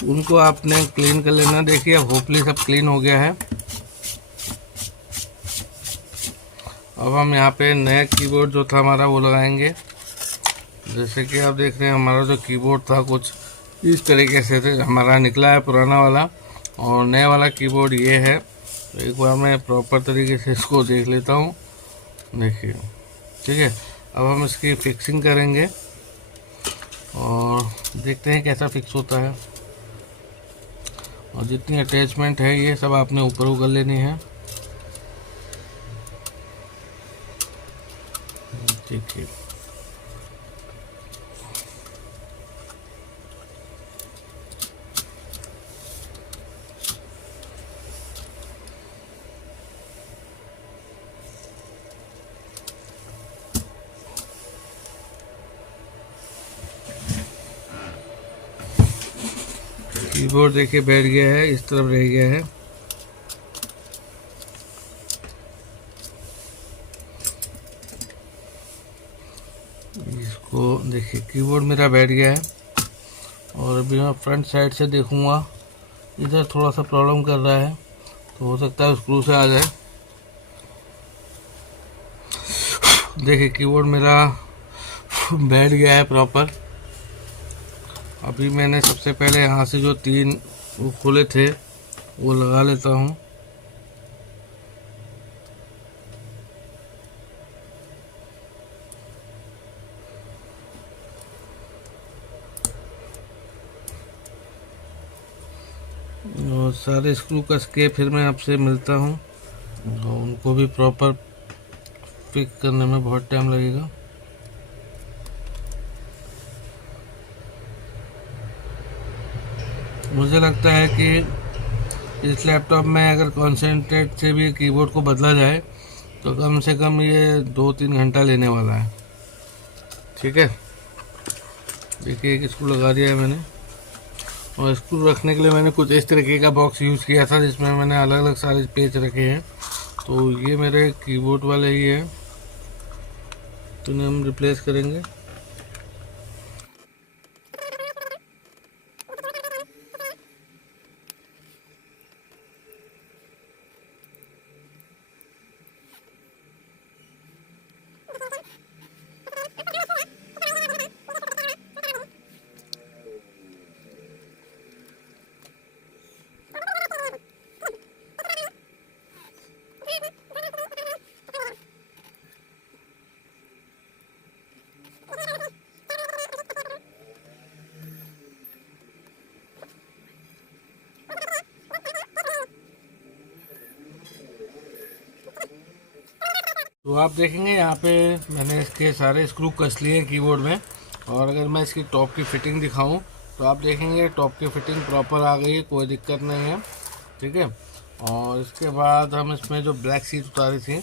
उनको आपने क्लीन कर लेना। देखिए होपली सब क्लीन हो गया है। अब हम यहाँ पे नया कीबोर्ड जो था हमारा वो लगाएंगे। जैसे कि आप देख रहे हैं हमारा जो कीबोर्ड था कुछ इस तरीके से हमारा निकला है पुराना वाला, और नया वाला कीबोर्ड ये है। तो एक बार मैं प्रॉपर तरीके से इसको देख लेता हूँ। देखिए, ठीक है, अब हम इसकी फिक्सिंग करेंगे और देखते हैं कैसा फिक्स होता है। और जितनी अटैचमेंट है ये सब आपने ऊपर उगल लेनी है। ठीक है, कीबोर्ड देखिए बैठ गया है, इस तरफ रह गया है। इसको देखिए कीबोर्ड मेरा बैठ गया है। और अभी मैं फ्रंट साइड से देखूंगा, इधर थोड़ा सा प्रॉब्लम कर रहा है, तो हो सकता है स्क्रू से आ जाए। देखिए कीबोर्ड मेरा बैठ गया है प्रॉपर। अभी मैंने सबसे पहले यहाँ से जो 3 वो खोले थे वो लगा लेता हूँ। और सारे स्क्रू कस के फिर मैं आपसे मिलता हूँ। और उनको भी प्रॉपर फिक्स करने में बहुत टाइम लगेगा। मुझे लगता है कि इस लैपटॉप में अगर कॉन्सेंट्रेट से भी कीबोर्ड को बदला जाए तो कम से कम ये 2-3 घंटा लेने वाला है। ठीक है, देखिए एक स्क्रू लगा दिया है मैंने, और स्क्रू रखने के लिए मैंने कुछ इस तरीके का बॉक्स यूज़ किया था जिसमें मैंने अलग अलग सारे पेच रखे हैं। तो ये मेरे कीबोर्ड वाले ही है, तो इन्हें हम रिप्लेस करेंगे। तो आप देखेंगे यहाँ पे मैंने इसके सारे स्क्रू कस लिए कीबोर्ड में। और अगर मैं इसकी टॉप की फिटिंग दिखाऊं तो आप देखेंगे टॉप की फिटिंग प्रॉपर आ गई है, कोई दिक्कत नहीं है। ठीक है, और इसके बाद हम इसमें जो ब्लैक सीट उतारी थी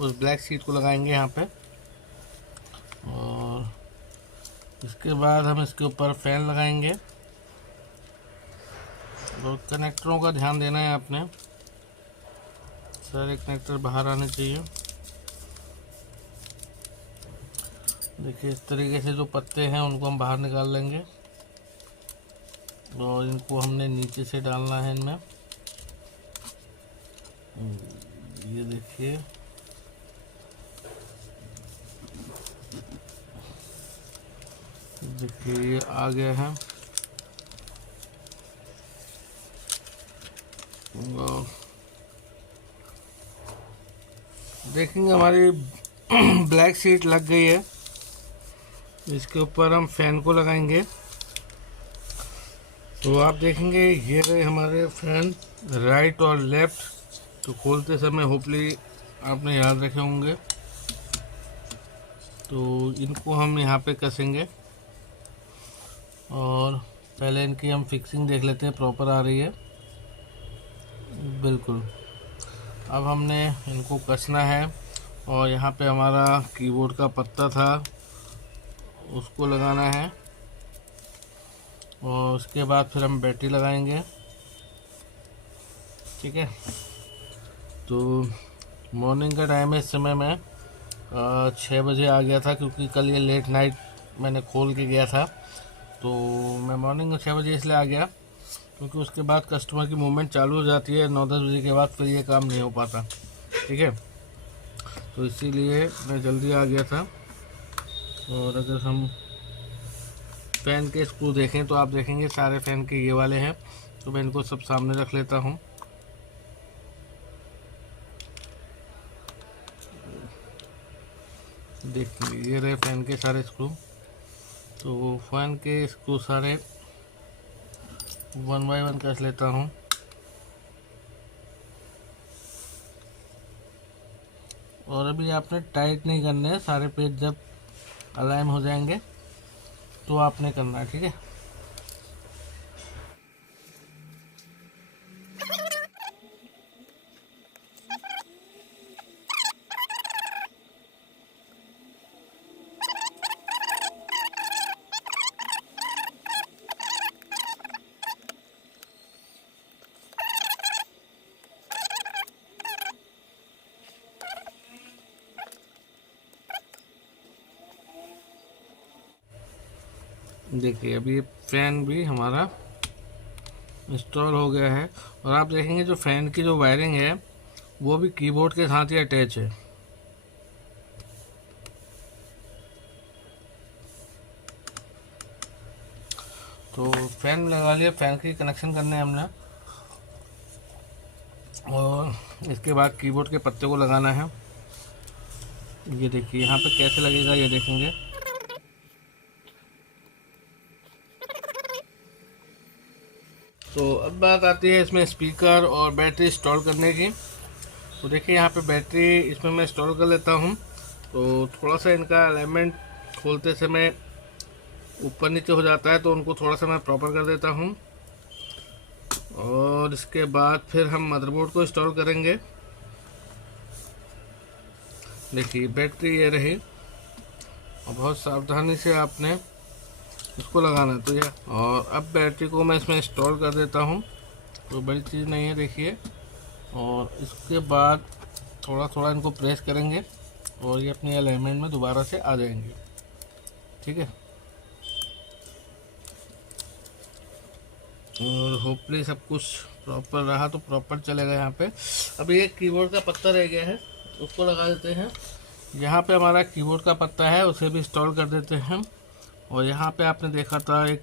उस ब्लैक सीट को लगाएंगे यहाँ पे। और इसके बाद हम इसके ऊपर फैन लगाएंगे और कनेक्टरों का ध्यान देना है आपने, सारे कनेक्टर बाहर आने चाहिए। देखिए इस तरीके से जो पत्ते हैं उनको हम बाहर निकाल लेंगे और इनको हमने नीचे से डालना है इनमें। ये देखिए ये आ गया है। देखेंगे हमारी ब्लैक शीट लग गई है। इसके ऊपर हम फैन को लगाएंगे तो आप देखेंगे ये रहे हमारे फैन, राइट और लेफ्ट। तो खोलते समय होपली आपने याद रखे होंगे। तो इनको हम यहाँ पे कसेंगे और पहले इनकी हम फिक्सिंग देख लेते हैं प्रॉपर आ रही है बिल्कुल। अब हमने इनको कसना है और यहाँ पे हमारा कीबोर्ड का पत्ता था उसको लगाना है और उसके बाद फिर हम बैटरी लगाएंगे। ठीक है, तो मॉर्निंग का टाइम है। इस समय मैं 6 बजे आ गया था क्योंकि कल ये लेट नाइट मैंने खोल के गया था। तो मैं मॉर्निंग में 6 बजे इसलिए आ गया क्योंकि उसके बाद कस्टमर की मूवमेंट चालू हो जाती है 9-10 बजे के बाद, फिर ये काम नहीं हो पाता। ठीक है, तो इसीलिए मैं जल्दी आ गया था। और अगर हम फ़ैन के स्क्रू देखें तो आप देखेंगे सारे फ़ैन के ये वाले हैं। तो मैं इनको सब सामने रख लेता हूँ। देखिए ये रहे फ़ैन के सारे स्क्रू। तो फ़ैन के स्क्रू सारे 1 बाय 1 कस लेता हूँ। और अभी आपने टाइट नहीं करने हैं, सारे पेज जब अलाइन हो जाएंगे तो आपने करना है। ठीक है, देखिए अभी फैन भी हमारा इंस्टॉल हो गया है। और आप देखेंगे जो फैन की जो वायरिंग है वो भी कीबोर्ड के साथ ही अटैच है। तो फैन लगा लिया, फैन की कनेक्शन करने हैं हमने और इसके बाद कीबोर्ड के पत्ते को लगाना है। ये देखिए यहाँ पे कैसे लगेगा ये देखेंगे। तो अब बात आती है इसमें स्पीकर और बैटरी इंस्टॉल करने की। तो देखिए यहाँ पे बैटरी इसमें मैं इंस्टॉल कर लेता हूँ। तो थोड़ा सा इनका अलाइनमेंट खोलते समय ऊपर नीचे हो जाता है तो उनको थोड़ा सा मैं प्रॉपर कर देता हूँ। और इसके बाद फिर हम मदरबोर्ड को इंस्टॉल करेंगे। देखिए बैटरी ये रही और बहुत सावधानी से आपने इसको लगाना है। तो ये और अब बैटरी को मैं इसमें इंस्टॉल कर देता हूँ, तो बड़ी चीज़ नहीं है। देखिए और इसके बाद थोड़ा थोड़ा इनको प्रेस करेंगे और ये अपनी अलाइनमेंट में दोबारा से आ जाएंगे। ठीक है, और होपफुली सब कुछ प्रॉपर रहा तो प्रॉपर चलेगा। यहाँ पे अभी एक कीबोर्ड का पत्ता रह गया है, उसको लगा देते हैं। यहाँ पे हमारा कीबोर्ड का पत्ता है उसे भी इंस्टॉल कर देते हैं। और यहाँ पे आपने देखा था एक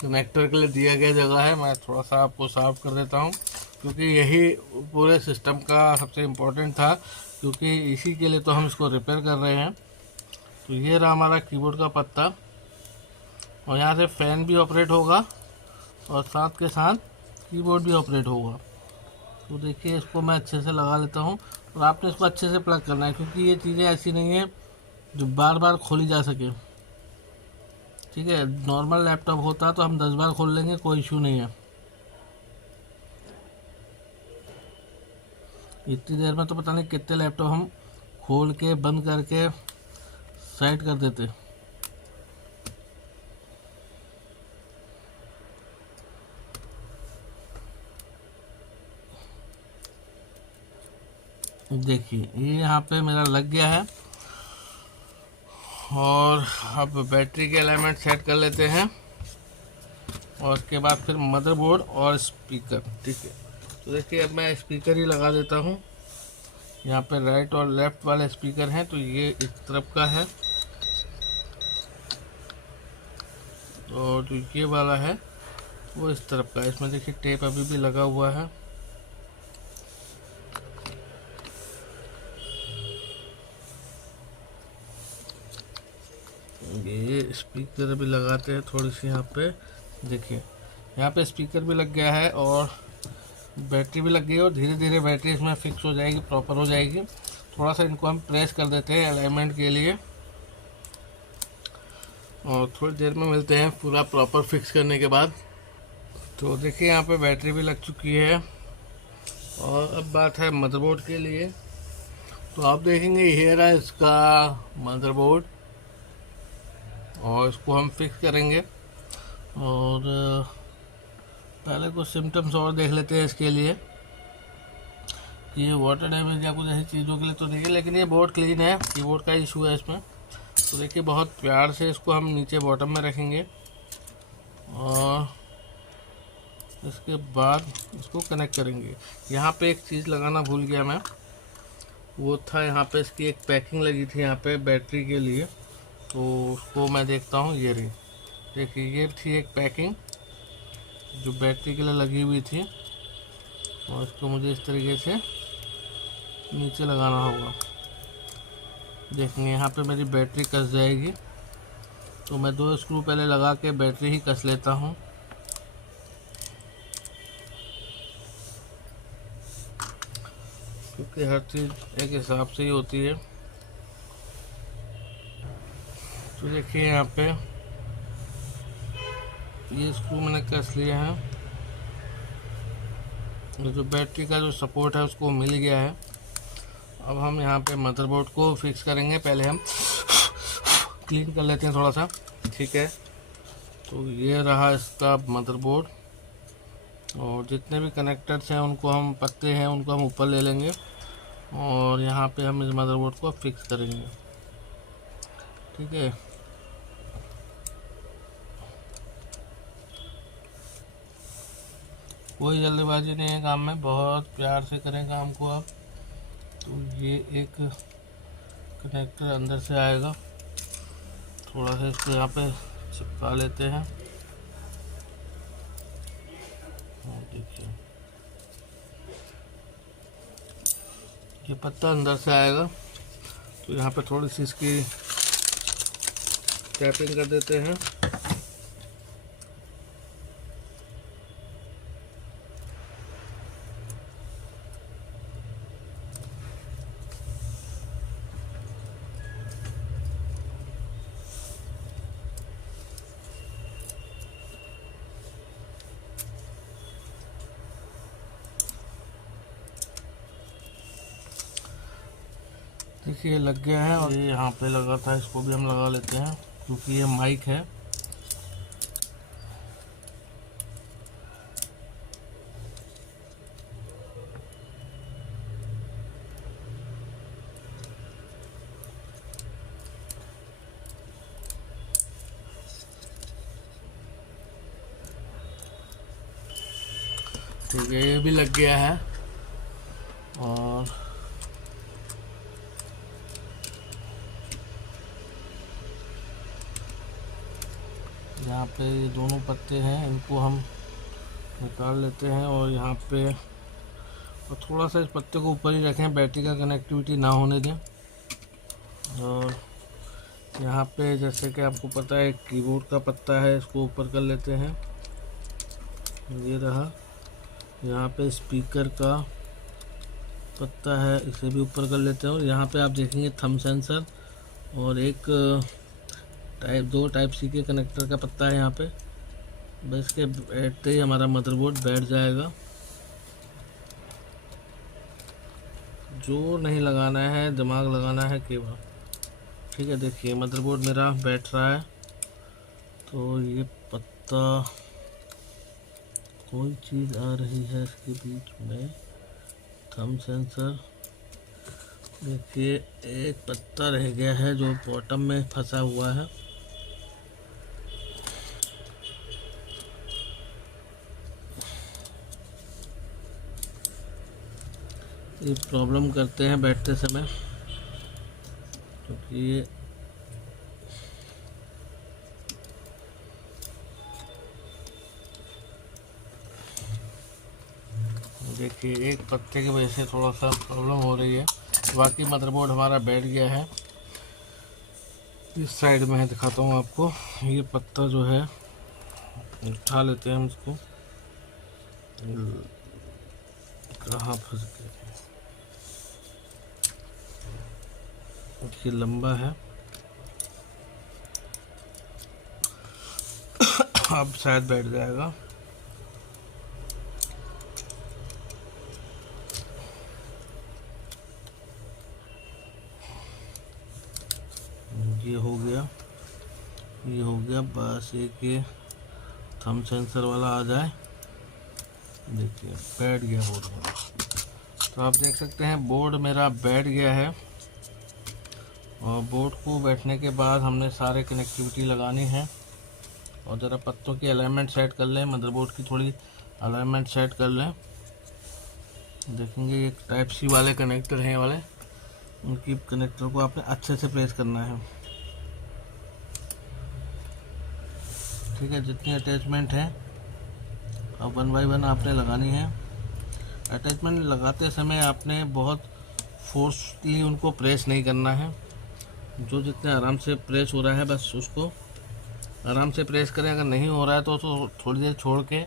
कनेक्टर के लिए दिया गया जगह है, मैं थोड़ा सा आपको साफ कर देता हूँ क्योंकि यही पूरे सिस्टम का सबसे इम्पोर्टेंट था, क्योंकि इसी के लिए तो हम इसको रिपेयर कर रहे हैं। तो ये रहा हमारा कीबोर्ड का पत्ता और यहाँ से फ़ैन भी ऑपरेट होगा और साथ के साथ कीबोर्ड भी ऑपरेट होगा। तो देखिए इसको मैं अच्छे से लगा लेता हूँ और आपने इसको अच्छे से प्लग करना है क्योंकि ये चीज़ें ऐसी नहीं है जो बार बार खोली जा सके। ठीक है, नॉर्मल लैपटॉप होता तो हम 10 बार खोल लेंगे, कोई इशू नहीं है। इतनी देर में तो पता नहीं कितने लैपटॉप हम खोल के बंद करके साइड कर देते। देखिए ये यहाँ पे मेरा लग गया है। और अब बैटरी के एलिमेंट सेट कर लेते हैं और उसके बाद फिर मदरबोर्ड और स्पीकर। ठीक है, तो देखिए अब मैं स्पीकर ही लगा देता हूँ। यहाँ पे राइट और लेफ्ट वाले स्पीकर हैं, तो ये इस तरफ का है और जो ये वाला है वो इस तरफ का। इसमें देखिए टेप अभी भी लगा हुआ है। ये स्पीकर भी लगाते हैं थोड़ी सी यहाँ पे। देखिए यहाँ पे स्पीकर भी लग गया है और बैटरी भी लग गई है और धीरे धीरे बैटरी इसमें फिक्स हो जाएगी, प्रॉपर हो जाएगी। थोड़ा सा इनको हम प्रेस कर देते हैं अलाइनमेंट के लिए और थोड़ी देर में मिलते हैं पूरा प्रॉपर फिक्स करने के बाद। तो देखिए यहाँ पे बैटरी भी लग चुकी है और अब बात है मदरबोर्ड के लिए। तो आप देखेंगे हियर है इसका मदरबोर्ड और इसको हम फिक्स करेंगे। और पहले कुछ सिम्टम्स और देख लेते हैं इसके लिए कि ये वाटर डैमेज या कुछ ऐसी चीज़ों के लिए तो नहीं है, लेकिन ये बोर्ड क्लीन है। कीबोर्ड का इशू है इसमें। तो देखिए बहुत प्यार से इसको हम नीचे बॉटम में रखेंगे और इसके बाद इसको कनेक्ट करेंगे। यहाँ पे एक चीज़ लगाना भूल गया मैं, वो था यहाँ पे इसकी एक पैकिंग लगी थी यहाँ पे बैटरी के लिए, तो उसको मैं देखता हूँ। ये रही, देखिए ये थी एक पैकिंग जो बैटरी के लिए लगी हुई थी और इसको मुझे इस तरीके से नीचे लगाना होगा। देखेंगे यहाँ पे मेरी बैटरी कस जाएगी, तो मैं 2 स्क्रू पहले लगा के बैटरी ही कस लेता हूँ। क्योंकि हर चीज़ एक हिसाब से ही होती है। तो देखिए यहाँ पे ये स्क्रू मैंने कस लिए हैं। जो बैटरी का जो सपोर्ट है उसको मिल गया है। अब हम यहाँ पे मदरबोर्ड को फिक्स करेंगे। पहले हम क्लीन कर लेते हैं थोड़ा सा। ठीक है, तो ये रहा इसका मदरबोर्ड और जितने भी कनेक्टर्स हैं उनको हम पत्ते हैं उनको हम ऊपर ले लेंगे और यहाँ पे हम इस मदरबोर्ड को फिक्स करेंगे। ठीक है, कोई जल्दबाजी नहीं है काम में, बहुत प्यार से करें काम को आप। तो ये एक कनेक्टर अंदर से आएगा, थोड़ा सा इसको यहाँ पे चिपका लेते हैं। देखिए ये पत्ता अंदर से आएगा, तो यहाँ पे थोड़ी सी इसकी टैपिंग कर देते हैं। देखिए लग गया है और ये यहाँ पे लगा था, इसको भी हम लगा लेते हैं क्योंकि ये माइक है। ठीक है, ये भी लग गया है और यहाँ पे ये दोनों पत्ते हैं इनको हम निकाल लेते हैं और यहाँ पे और थोड़ा सा इस पत्ते को ऊपर ही रखें, बैटरी का कनेक्टिविटी ना होने दें। और यहाँ पे जैसे कि आपको पता है कीबोर्ड का पत्ता है, इसको ऊपर कर लेते हैं। ये रहा, यहाँ पे स्पीकर का पत्ता है, इसे भी ऊपर कर लेते हैं। और यहाँ पे आप देखेंगे थंब सेंसर और एक दो टाइप सी के कनेक्टर का पत्ता है यहाँ पे। बस के बैठते ही हमारा मदरबोर्ड बैठ जाएगा। जो नहीं लगाना है, दिमाग लगाना है केवल। ठीक है, देखिए मदरबोर्ड मेरा बैठ रहा है। तो ये पत्ता, कोई चीज़ आ रही है इसके बीच में, थंब सेंसर देखिए एक पत्ता रह गया है जो बॉटम में फंसा हुआ है। ये प्रॉब्लम करते हैं बैठते समय, क्योंकि ये देखिए एक पत्ते की वजह से थोड़ा सा प्रॉब्लम हो रही है। बाकी मदरबोर्ड हमारा बैठ गया है। इस साइड में है, दिखाता हूँ आपको। ये पत्ता जो है उठा लेते हैं हम इसको। कहाँ फंस गया, ये लंबा है। अब शायद बैठ जाएगा। ये हो गया, ये हो गया। बस एक ये थंब सेंसर वाला आ जाए। देखिए बैठ गया बोर्ड मेरा। तो आप देख सकते हैं बोर्ड मेरा बैठ गया है। और बोर्ड को बैठने के बाद हमने सारे कनेक्टिविटी लगानी है। और ज़रा पत्तों की अलाइनमेंट सेट कर लें, मदरबोर्ड की थोड़ी अलाइनमेंट सेट कर लें। देखेंगे एक टाइप सी वाले कनेक्टर हैं वाले, उनकी कनेक्टर को आपने अच्छे से प्रेस करना है। ठीक है, जितनी अटैचमेंट है अब 1 बाय 1 आपने लगानी है। अटैचमेंट लगाते समय आपने बहुत फोर्सली उनको प्रेस नहीं करना है। जो जितने आराम से प्रेस हो रहा है बस उसको आराम से प्रेस करें। अगर नहीं हो रहा है तो थोड़ी देर छोड़ के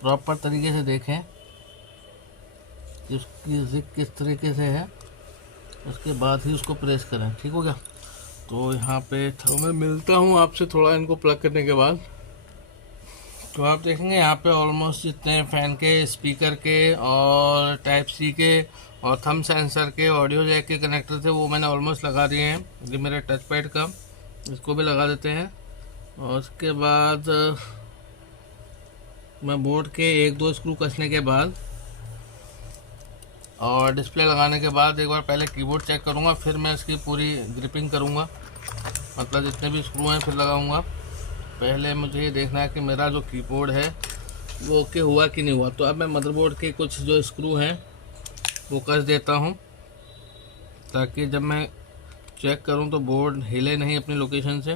प्रॉपर तरीके से देखें कि उसकी जिप किस तरीके से है, उसके बाद ही उसको प्रेस करें। ठीक हो गया। तो यहाँ पे तो मैं मिलता हूँ आपसे थोड़ा इनको प्लग करने के बाद। तो आप देखेंगे यहाँ पे ऑलमोस्ट जितने फ़ैन के, स्पीकर के और टाइप सी के और थंब सेंसर के, ऑडियो जैक के कनेक्टर थे वो मैंने ऑलमोस्ट लगा दिए हैं। ये मेरे टच पैड का, इसको भी लगा देते हैं। और उसके बाद मैं बोर्ड के 1-2 स्क्रू कसने के बाद और डिस्प्ले लगाने के बाद एक बार पहले कीबोर्ड चेक करूँगा, फिर मैं इसकी पूरी ग्रिपिंग करूँगा। मतलब जितने भी स्क्रू हैं फिर लगाऊँगा। पहले मुझे ये देखना है कि मेरा जो कीबोर्ड है वो ओके हुआ कि नहीं हुआ। तो अब मैं मदरबोर्ड के कुछ जो स्क्रू हैं वो कस देता हूँ, ताकि जब मैं चेक करूँ तो बोर्ड हिले नहीं अपनी लोकेशन से।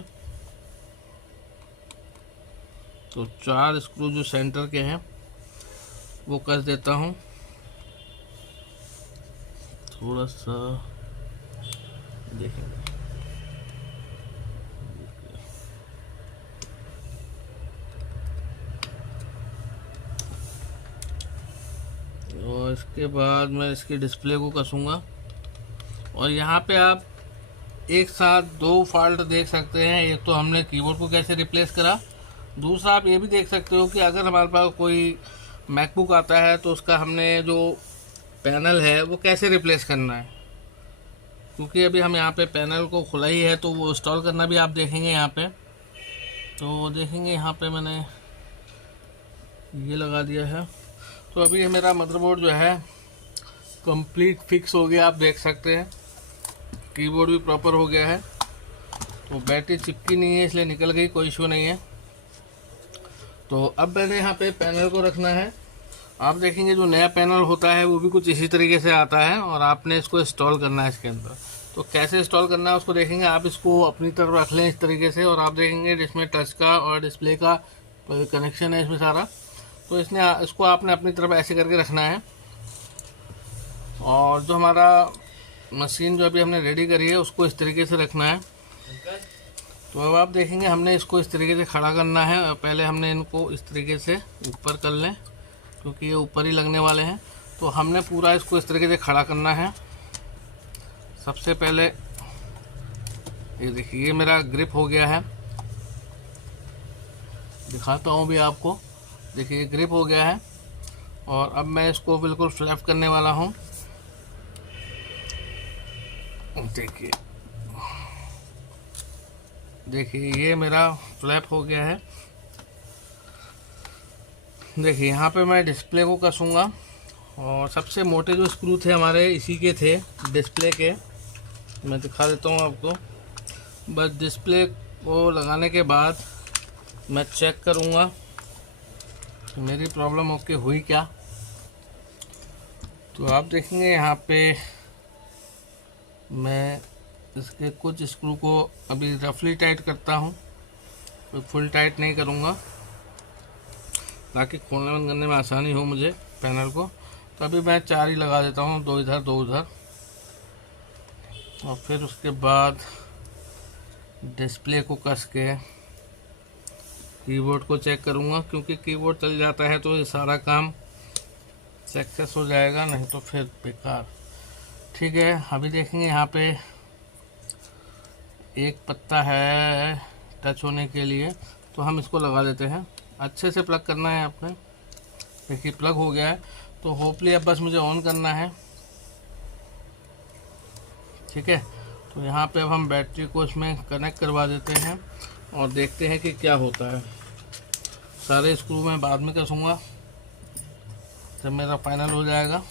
तो 4 स्क्रू जो सेंटर के हैं वो कस देता हूँ। थोड़ा सा देखेंगे, और इसके बाद मैं इसकी डिस्प्ले को कसूँगा। और यहाँ पे आप एक साथ 2 फॉल्ट देख सकते हैं। एक तो हमने कीबोर्ड को कैसे रिप्लेस करा, दूसरा आप ये भी देख सकते हो कि अगर हमारे पास कोई मैकबुक आता है तो उसका हमने जो पैनल है वो कैसे रिप्लेस करना है। क्योंकि अभी हम यहाँ पे पैनल को खुला ही है तो वो इंस्टॉल करना भी आप देखेंगे यहाँ पे। तो देखेंगे यहाँ पे मैंने ये लगा दिया है। तो अभी ये मेरा मदरबोर्ड जो है कंप्लीट फिक्स हो गया, आप देख सकते हैं। कीबोर्ड भी प्रॉपर हो गया है। तो बैटरी चिपकी नहीं है इसलिए निकल गई, कोई इशू नहीं है। तो अब मैंने यहाँ पे पैनल को रखना है। आप देखेंगे जो नया पैनल होता है वो भी कुछ इसी तरीके से आता है और आपने इसको इंस्टॉल करना है इसके अंदर। तो कैसे इंस्टॉल करना है उसको देखेंगे। आप इसको अपनी तरफ रख लें इस तरीके से और आप देखेंगे जिसमें टच का और डिस्प्ले का कनेक्शन है इसमें सारा। तो इसको आपने अपनी तरफ ऐसे करके रखना है। और जो हमारा मशीन जो अभी हमने रेडी करी है उसको इस तरीके से रखना है। तो अब आप देखेंगे हमने इसको इस तरीके से खड़ा करना है। और पहले हमने इनको इस तरीके से ऊपर कर लें, क्योंकि ये ऊपर ही लगने वाले हैं। तो हमने पूरा इसको इस तरीके से खड़ा करना है। सबसे पहले ये देखिए, ये मेरा ग्रिप हो गया है। दिखाता हूँ भी आपको। देखिए ग्रिप हो गया है। और अब मैं इसको बिल्कुल फ्लैप करने वाला हूँ। देखिए ये मेरा फ्लैप हो गया है। देखिए यहाँ पे मैं डिस्प्ले को कसूँगा और सबसे मोटे जो स्क्रू थे हमारे इसी के थे, डिस्प्ले के। मैं दिखा देता हूँ आपको। बस डिस्प्ले को लगाने के बाद मैं चेक करूँगा मेरी प्रॉब्लम ओके हुई क्या। तो आप देखेंगे यहाँ पे मैं इसके कुछ स्क्रू को अभी रफली टाइट करता हूँ, तो फुल टाइट नहीं करूँगा ताकि खोलने बंद करने में आसानी हो मुझे पैनल को। तो अभी मैं 4 ही लगा देता हूँ, 2 इधर 2 उधर। और फिर उसके बाद डिस्प्ले को कस के कीबोर्ड को चेक करूँगा, क्योंकि कीबोर्ड चल जाता है तो ये सारा काम सक्सेस हो जाएगा, नहीं तो फिर बेकार। ठीक है, अभी देखेंगे यहाँ पे एक पत्ता है टच होने के लिए, तो हम इसको लगा देते हैं। अच्छे से प्लग करना है आपने। देखिए प्लग हो गया है, तो होपली अब बस मुझे ऑन करना है। ठीक है, तो यहाँ पे अब हम बैटरी को इसमें कनेक्ट करवा देते हैं और देखते हैं कि क्या होता है। सारे स्क्रू मैं बाद में कसूँगा जब मेरा फाइनल हो जाएगा।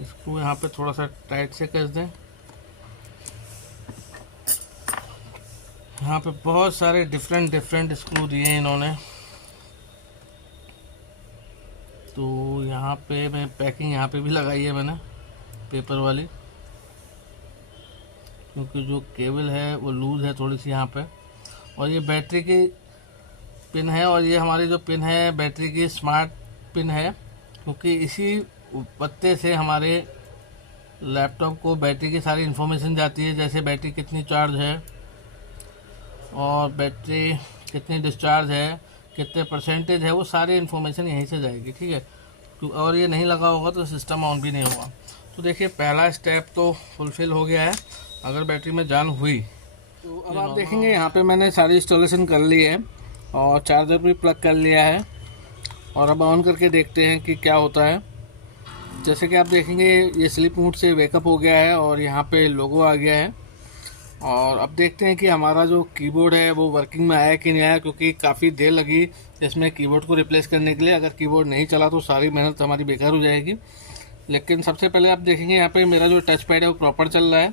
स्क्रू यहाँ पे थोड़ा सा टाइट से कस दें। यहाँ पे बहुत सारे डिफरेंट स्क्रू दिए हैं इन्होंने। तो यहाँ पे मैं पैकिंग यहाँ पे भी लगाई है मैंने पेपर वाली, क्योंकि जो केबल है वो लूज़ है थोड़ी सी यहाँ पे। और ये बैटरी की पिन है, और ये हमारी जो पिन है बैटरी की स्मार्ट पिन है, क्योंकि इसी पत्ते से हमारे लैपटॉप को बैटरी की सारी इन्फॉर्मेशन जाती है, जैसे बैटरी कितनी चार्ज है और बैटरी कितनी डिस्चार्ज है, कितने परसेंटेज है, वो सारी इन्फॉर्मेशन यहीं से जाएगी। ठीक है, तो और ये नहीं लगा होगा तो सिस्टम ऑन भी नहीं होगा। तो देखिए पहला स्टेप तो फुलफिल हो गया है अगर बैटरी में जान हुई। तो अब आप देखेंगे यहाँ पे मैंने सारी इंस्टॉलेशन कर ली है और चार्जर भी प्लग कर लिया है, और अब ऑन करके देखते हैं कि क्या होता है। जैसे कि आप देखेंगे ये स्लीप मोड से वेकअप हो गया है और यहाँ पे लोगो आ गया है। और अब देखते हैं कि हमारा जो कीबोर्ड है वो वर्किंग में आया कि नहीं आया, क्योंकि काफ़ी देर लगी इसमें कीबोर्ड को रिप्लेस करने के लिए। अगर कीबोर्ड नहीं चला तो सारी मेहनत हमारी बेकार हो जाएगी। लेकिन सबसे पहले आप देखेंगे यहाँ पे मेरा जो टच पैड है वो प्रॉपर चल रहा है।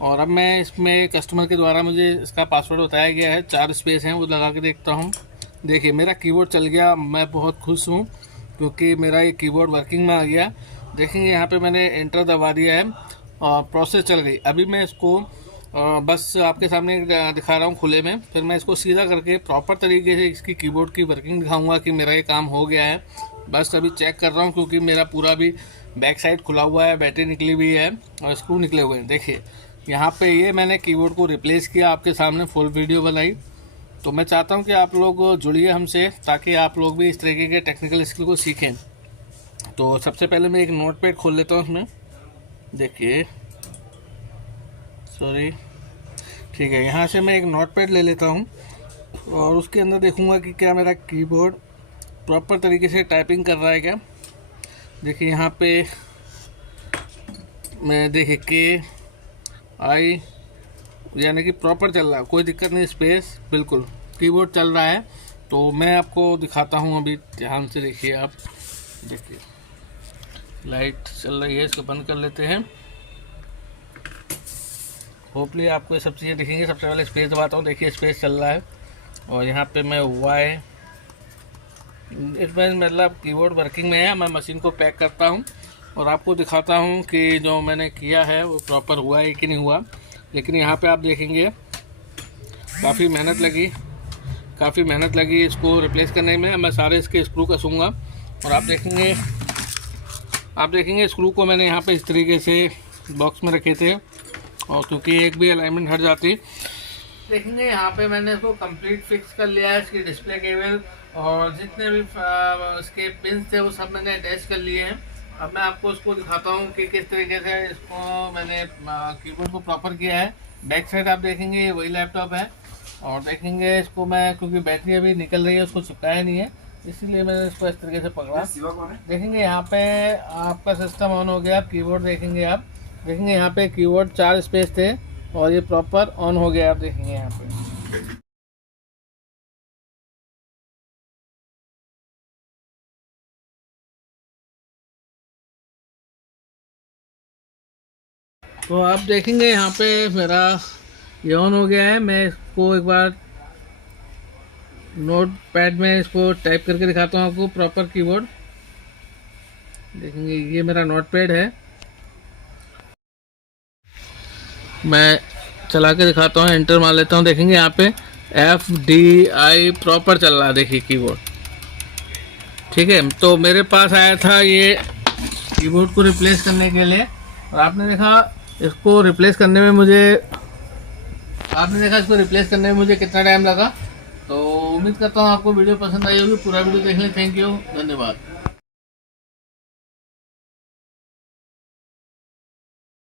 और अब मैं इसमें कस्टमर के द्वारा मुझे इसका पासवर्ड बताया गया है, 4 स्पेस हैं, वो लगा के देखता हूँ। देखिए मेरा कीबोर्ड चल गया, मैं बहुत खुश हूँ क्योंकि मेरा ये कीबोर्ड वर्किंग में आ गया। देखेंगे यहाँ पे मैंने एंटर दबा दिया है और प्रोसेस चल गई। अभी मैं इसको बस आपके सामने दिखा रहा हूँ खुले में, फिर मैं इसको सीधा करके प्रॉपर तरीके से इसकी कीबोर्ड की वर्किंग दिखाऊंगा कि मेरा ये काम हो गया है। बस अभी चेक कर रहा हूँ क्योंकि मेरा पूरा भी बैक साइड खुला हुआ है, बैटरी निकली हुई है और स्क्रू निकले हुए हैं। देखिए यहाँ पे ये मैंने कीबोर्ड को रिप्लेस किया, आपके सामने फुल वीडियो बनाई। तो मैं चाहता हूँ कि आप लोग जुड़िए हमसे, ताकि आप लोग भी इस तरीके के टेक्निकल स्किल को सीखें। तो सबसे पहले मैं एक नोटपैड खोल लेता हूँ उसमें। देखिए सॉरी, ठीक है, यहाँ से मैं एक नोटपैड ले लेता हूँ और उसके अंदर देखूँगा कि क्या मेरा कीबोर्ड प्रॉपर तरीके से टाइपिंग कर रहा है क्या। देखिए यहाँ पे मैं देखिए KI यानी कि प्रॉपर चल रहा है, कोई दिक्कत नहीं, स्पेस बिल्कुल कीबोर्ड चल रहा है। तो मैं आपको दिखाता हूँ, अभी ध्यान से देखिए आप। देखिए लाइट चल रही है, इसको बंद कर लेते हैं। होपली आपको ये सब चीज़ें दिखेंगी। सबसे पहले स्पेस दबाता हूँ, देखिए स्पेस चल रहा है। और यहाँ पे मैं Y, इसमें मतलब कीबोर्ड वर्किंग में है। मैं मशीन को पैक करता हूँ और आपको दिखाता हूँ कि जो मैंने किया है वो प्रॉपर हुआ है कि नहीं हुआ। लेकिन यहाँ पे आप देखेंगे काफ़ी मेहनत लगी इसको रिप्लेस करने में। मैं सारे इसके स्क्रू कसूँगा और आप देखेंगे स्क्रू को मैंने यहाँ पे इस तरीके से बॉक्स में रखे थे, और क्योंकि एक भी अलाइनमेंट हट जाती। देखेंगे यहाँ पे मैंने इसको कंप्लीट फिक्स कर लिया है। इसकी डिस्प्ले केबल और जितने भी इसके पिंस थे वो सब मैंने अटैच कर लिए हैं। अब मैं आपको इसको दिखाता हूँ कि किस तरीके से इसको मैंने कीबोर्ड को प्रॉपर किया है। बैक साइड आप देखेंगे वही लैपटॉप है, और देखेंगे इसको मैं, क्योंकि बैटरी अभी निकल रही है, उसको चिपकाया नहीं है, इसलिए मैंने इसको इस तरीके से पकड़ा। देखेंगे यहाँ पे आपका सिस्टम ऑन हो गया। कीबोर्ड देखेंगे आप, देखेंगे यहाँ पे कीबोर्ड 4 स्पेस थे और ये प्रॉपर ऑन हो गया। आप देखेंगे यहाँ पे तो आप देखेंगे यहाँ पे मेरा ये ऑन हो गया है। मैं इसको एक बार नोट पैड में इसको टाइप करके दिखाता हूँ आपको प्रॉपर कीबोर्ड। देखेंगे ये मेरा नोट पैड है, मैं चला के दिखाता हूँ, एंटर मार लेता हूँ। देखेंगे यहाँ पे FDI प्रॉपर चल रहा है, देखिए कीबोर्ड। ठीक है, तो मेरे पास आया था ये कीबोर्ड को रिप्लेस करने के लिए, और आपने देखा इसको रिप्लेस करने में मुझे कितना टाइम लगा। तो उम्मीद करता हूँ आपको वीडियो पसंद आई होगी। पूरा वीडियो देखने थैंक यू, धन्यवाद।